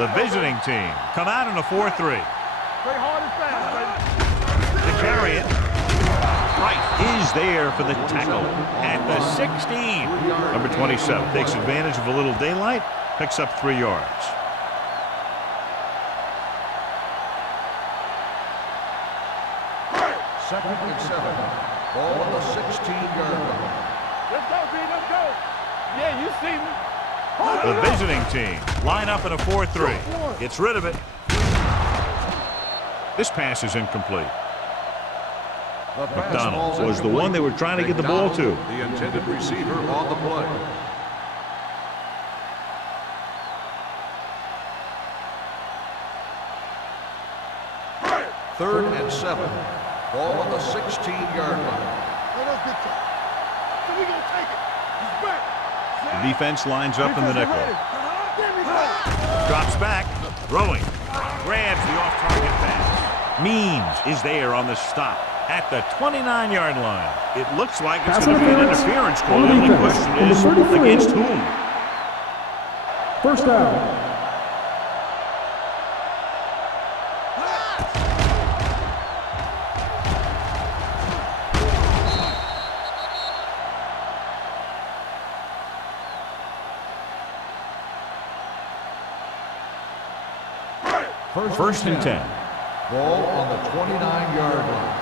The visiting team come out in a 4-3. Play hard and fast, baby. To carry it. Wright is there for the tackle at the 16. Number 27 takes advantage of a little daylight, picks up 3 yards. Second and 7. Ball on the 16-yard line. Let's go, B. Let's go. Yeah, you see me. The visiting team line up in a 4-3. Gets rid of it. This pass is incomplete. McDonald was the one they were trying to get the ball to. The intended receiver on the play. Third and 7. Ball on the 16-yard line. Let us get that. So we gonna take it. He's back. The defense lines up in the nickel. Give me that. Drops back, throwing. Grabs the off-target pass. Means is there on the stop at the 29-yard line. It looks like it's going to be an interference call. The only question is against whom? First down. First and 10. Ball on the 29-yard line.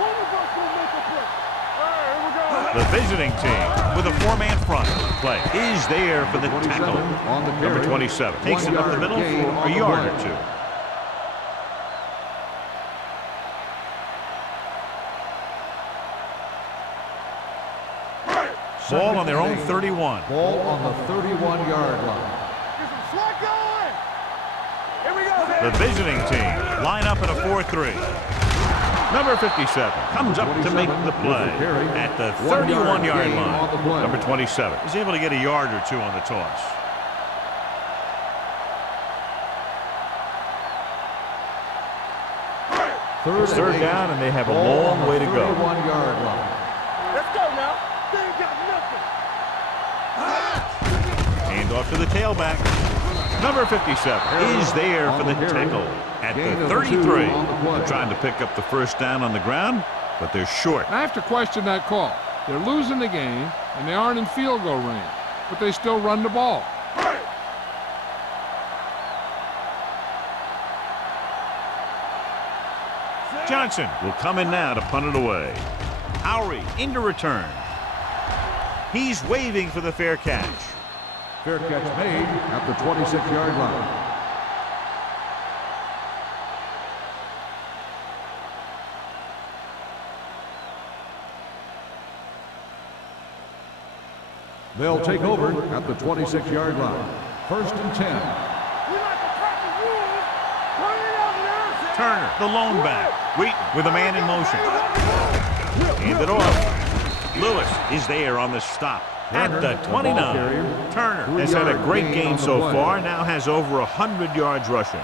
One of us will make a play. All right, here we go. The visiting team with a 4-man front play is there for the tackle. On the Number 27 takes it up the middle for a yard or 2. Ball on their own 31. Ball on the 31-yard line. Get some slack going. Here we go, man. The visiting team line up in a 4-3. Number 57 comes up to make the play at the 31-yard line. Number 27 is able to get a yard or 2 on the toss. It's third down, and they have a long way to go. 31-yard line. Let's go now. They ain't got nothing. Hand off to the tailback. Number 57 is there for the tackle at the 33. They're trying to pick up the first down on the ground, but they're short. I have to question that call. They're losing the game, and they aren't in field goal range, but they still run the ball. Johnson will come in now to punt it away. Howry into return. He's waving for the fair catch. Fair catch made at the 26-yard line. They'll take over at the 26-yard line. First and 10. We like to crack the rules. Turn it out there. Turner, the lone back. Wheaton with a man in motion. Hand it off. Lewis is there on the stop at the 29. Turner has had a great game so far, now has over 100 yards rushing.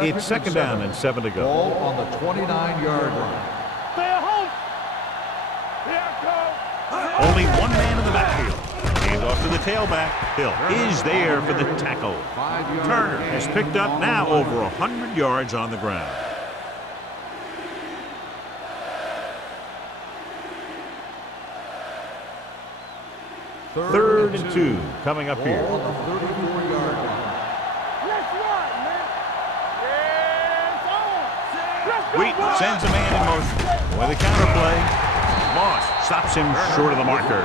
It's second down and 7 to go. Ball on the 29-yard line. Stay at home. Here I come. Only one man in the backfield. Hand off to the tailback. Hill is there for the tackle. Turner has picked up now over 100 yards on the ground. Third and 2 coming up here. Ball on the 34-yard line. Let's run, man. Yeah, it's on. Let's go. Wheaton sends a man in motion. With a counterplay. Moss stops him short of the marker.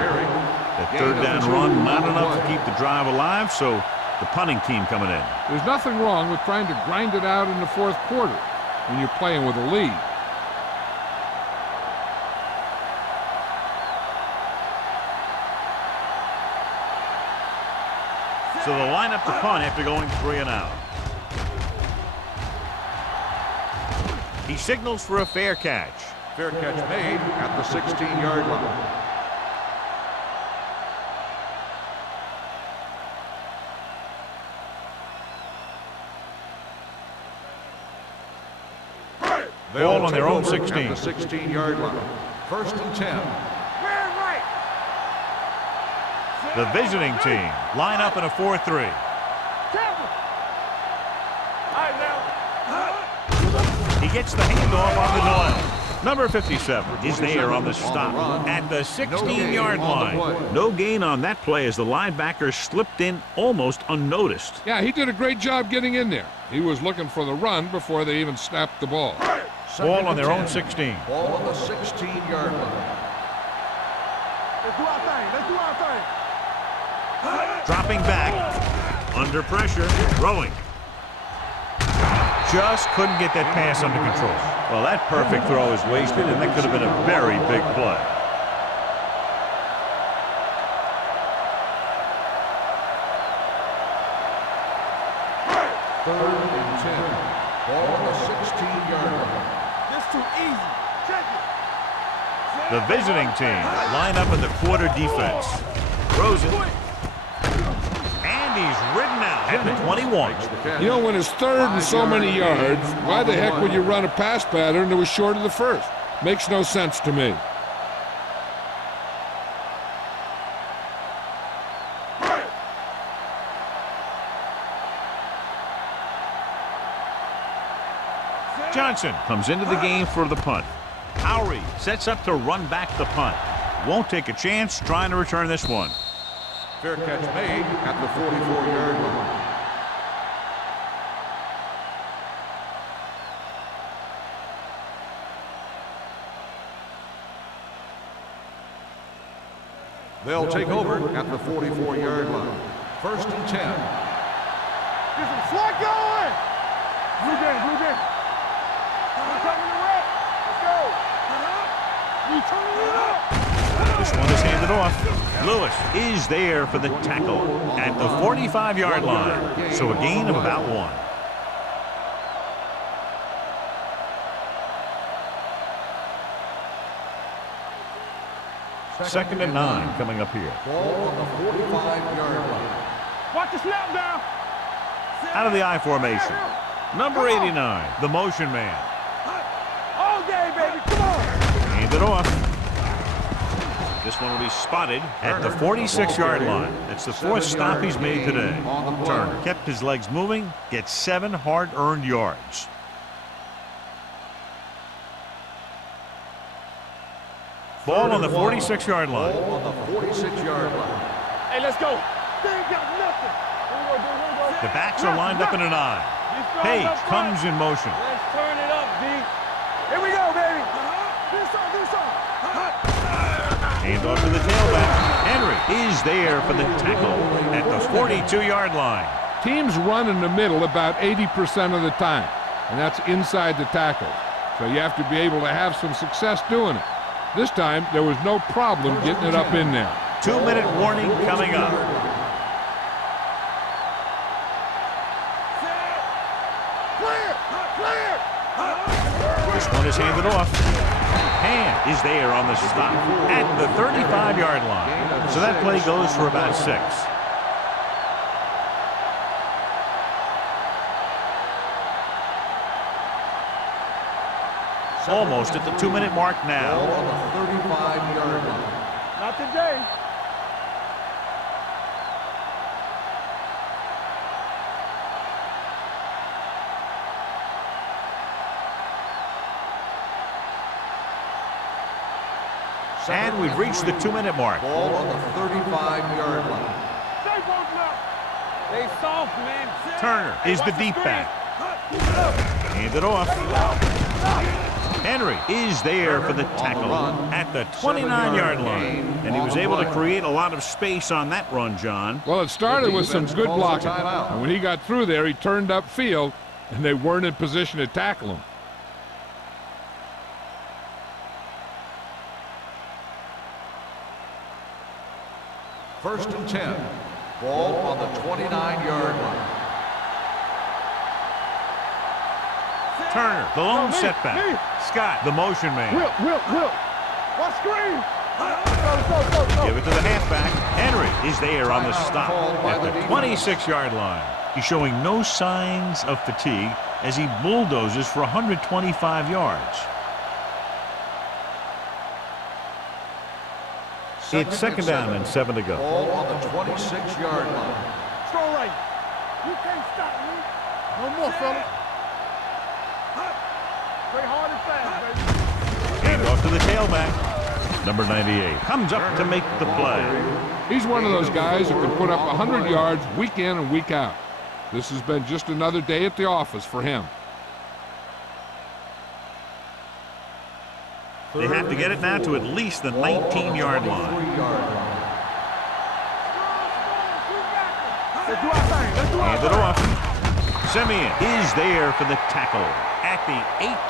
The third down run not enough to keep the drive alive, so the punting team coming in. There's nothing wrong with trying to grind it out in the fourth quarter when you're playing with a lead. So they'll line up the punt after going 3 and out. He signals for a fair catch. Fair catch made at the 16-yard line. Ball on their own 16. At the 16-yard line. 1st and 10. The visiting team line up in a 4-3. He gets the handoff on the delay. Number 57 is there on the stop at the 16-yard line. No gain on that play as the linebacker slipped in almost unnoticed. Yeah, he did a great job getting in there. He was looking for the run before they even snapped the ball. Ball on their own 16. Ball on the 16-yard line. Let's do our thing. Let's do our thing. Dropping back. Under pressure. Throwing. Just couldn't get that pass under control. Well, that perfect throw is wasted, and that could have been a very big play. Third and 10. Ball on the 16-yard line. This too easy. Check it. The visiting team line up in the quarter defense. Throws it. And he's ridden out at the 21. You know, when it's 3rd and so many yards, why the heck would you run a pass pattern that was short of the first? Makes no sense to me. Johnson comes into the game for the punt. Howry sets up to run back the punt. Won't take a chance trying to return this one. Fair catch made at the 44-yard line. They'll take over at the 44-yard line. 1st and 10. Get some slot going. Blue game, blue game. We're coming to rep. Let's go. We turning it up. This one is handed off. Lewis is there for the tackle at the 45-yard line. So a gain of about 1. Second and 9 coming up here. Ball on the 45-yard line. Watch the snap down. Out of the I formation. Number 89, the motion man. All day, baby. Come on. Hand it off. This one will be spotted at the 46-yard line. That's the 4th stop he's made today. Turner kept his legs moving, gets 7 hard-earned yards. Ball on the 46-yard line. Ball on the 46-yard line. Hey, let's go. They ain't got nothing. The backs are lined up in an I. Page comes in motion. Let's turn it up, D. Here we go, baby. Do something. Hand off to the tailback. Henry is there for the tackle at the 42-yard line. Teams run in the middle about 80% of the time, and that's inside the tackle. So you have to be able to have some success doing it. This time, there was no problem getting it up in there. 2-minute warning coming up. This one is handed off. Hand is there on the stop at the 35-yard line. So that play goes for about 6. Almost at the 2-minute mark now. Ball on the 35-yard line. Not today. And we've reached the 2-minute mark. Ball on the 35-yard line. Stay broken up. They soft, man. Turner is the deep back. Hand it off. Henry is there for the tackle at the 29-yard line. And he was able to create a lot of space on that run, John. Well, it started with some good blocking. And when he got through there, he turned upfield, and they weren't in position to tackle him. First and 10. Ball on the 29-yard line. Turner, the lone me. setback. Scott, the motion man. Will. Watch screen. Go. Give it to the halfback. Henry is there on the stop at the 26-yard line. He's showing no signs of fatigue as he bulldozes for 125 yards. It's second down and 7 to go. Ball on the 26-yard line. Strong right. You can't stop me. No more, fella. Play hard and fast, baby. Hand off to the tailback. Number 98 comes up to make the play. He's one of those guys who can put up 100 yards week in and week out. This has been just another day at the office for him. They have to get it now to at least the 19-yard line. Hand it off. Simeon is there for the tackle at the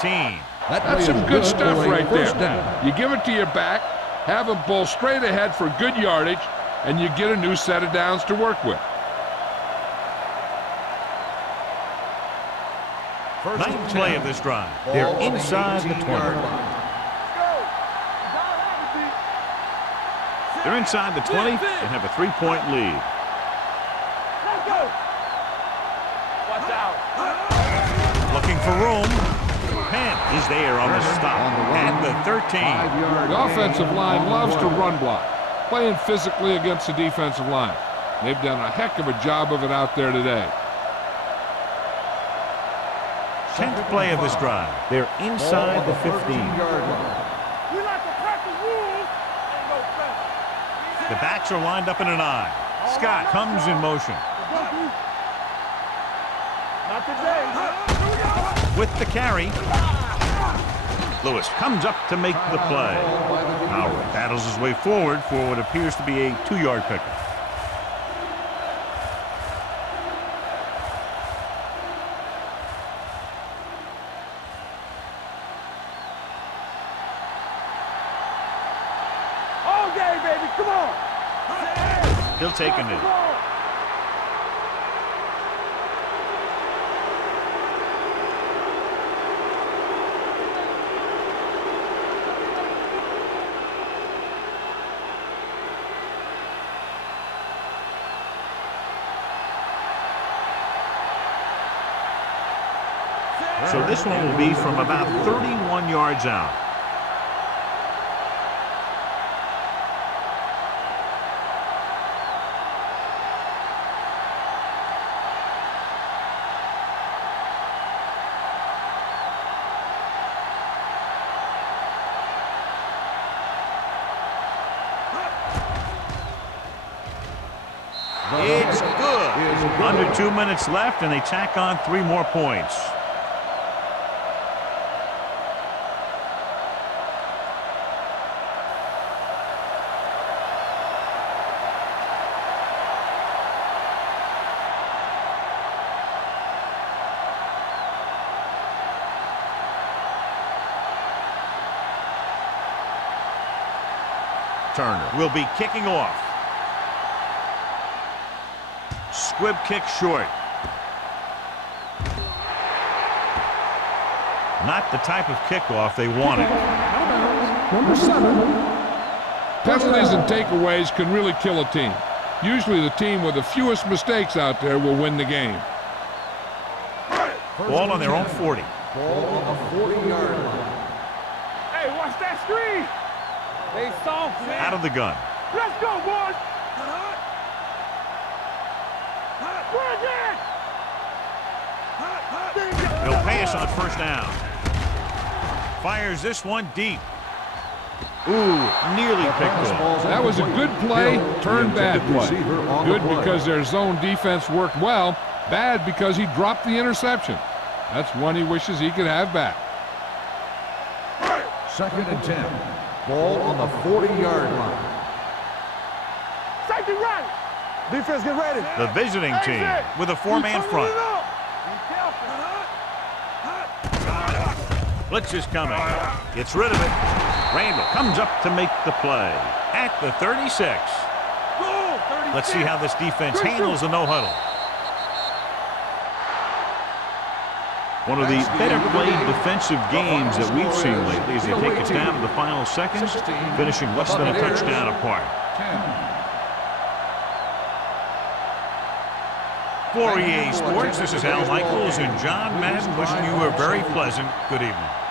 18. That's some good stuff right there. You give it to your back, have him pull straight ahead for good yardage, and you get a new set of downs to work with. Ninth play of this drive. They're inside the 20. They're inside the 20 and have a 3-point lead. Let's go. Watch out. Looking for room. Penn is there on the stop at the 13. The offensive line loves to run block, playing physically against the defensive line. They've done a heck of a job of it out there today. 10th play of this drive. They're inside the 15. We like to practice rules and go fast. The backs are lined up in an I. Scott comes in motion. Not today. With the carry. Lewis comes up to make the play. Howard battles his way forward for what appears to be a 2-yard pickup. All day, baby. Come on. He'll take a knee. So this one will be from about 31 yards out. It's good. Under 2 minutes left, and they tack on 3 more points. Turner will be kicking off. Squib kick short. Not the type of kickoff they wanted. Number 7. Penalties and takeaways can really kill a team. Usually the team with the fewest mistakes out there will win the game. Ball on their own 40. Ball on the 40-yard line. Hey, watch that screen. They soft, man. Out of the gun. Let's go, boys. He'll pass on first down. Fires this one deep. Ooh, nearly picked off. That was a good play, turned bad play. Good because their zone defense worked well. Bad because he dropped the interception. That's one he wishes he could have back. 2nd and 10. Ball on the 40-yard line. Safety right. Defense, get ready. The visiting team with a 4-man front. Blitz is coming. Gets rid of it. Randall comes up to make the play at the 36. Go, 36. Let's see how this defense handles the no-huddle. One of the better played defensive games that we've seen lately as they take us down to the final seconds, finishing less than a touchdown apart. For EA Sports, this is Al Michaels and John Madden wishing you a very pleasant good evening.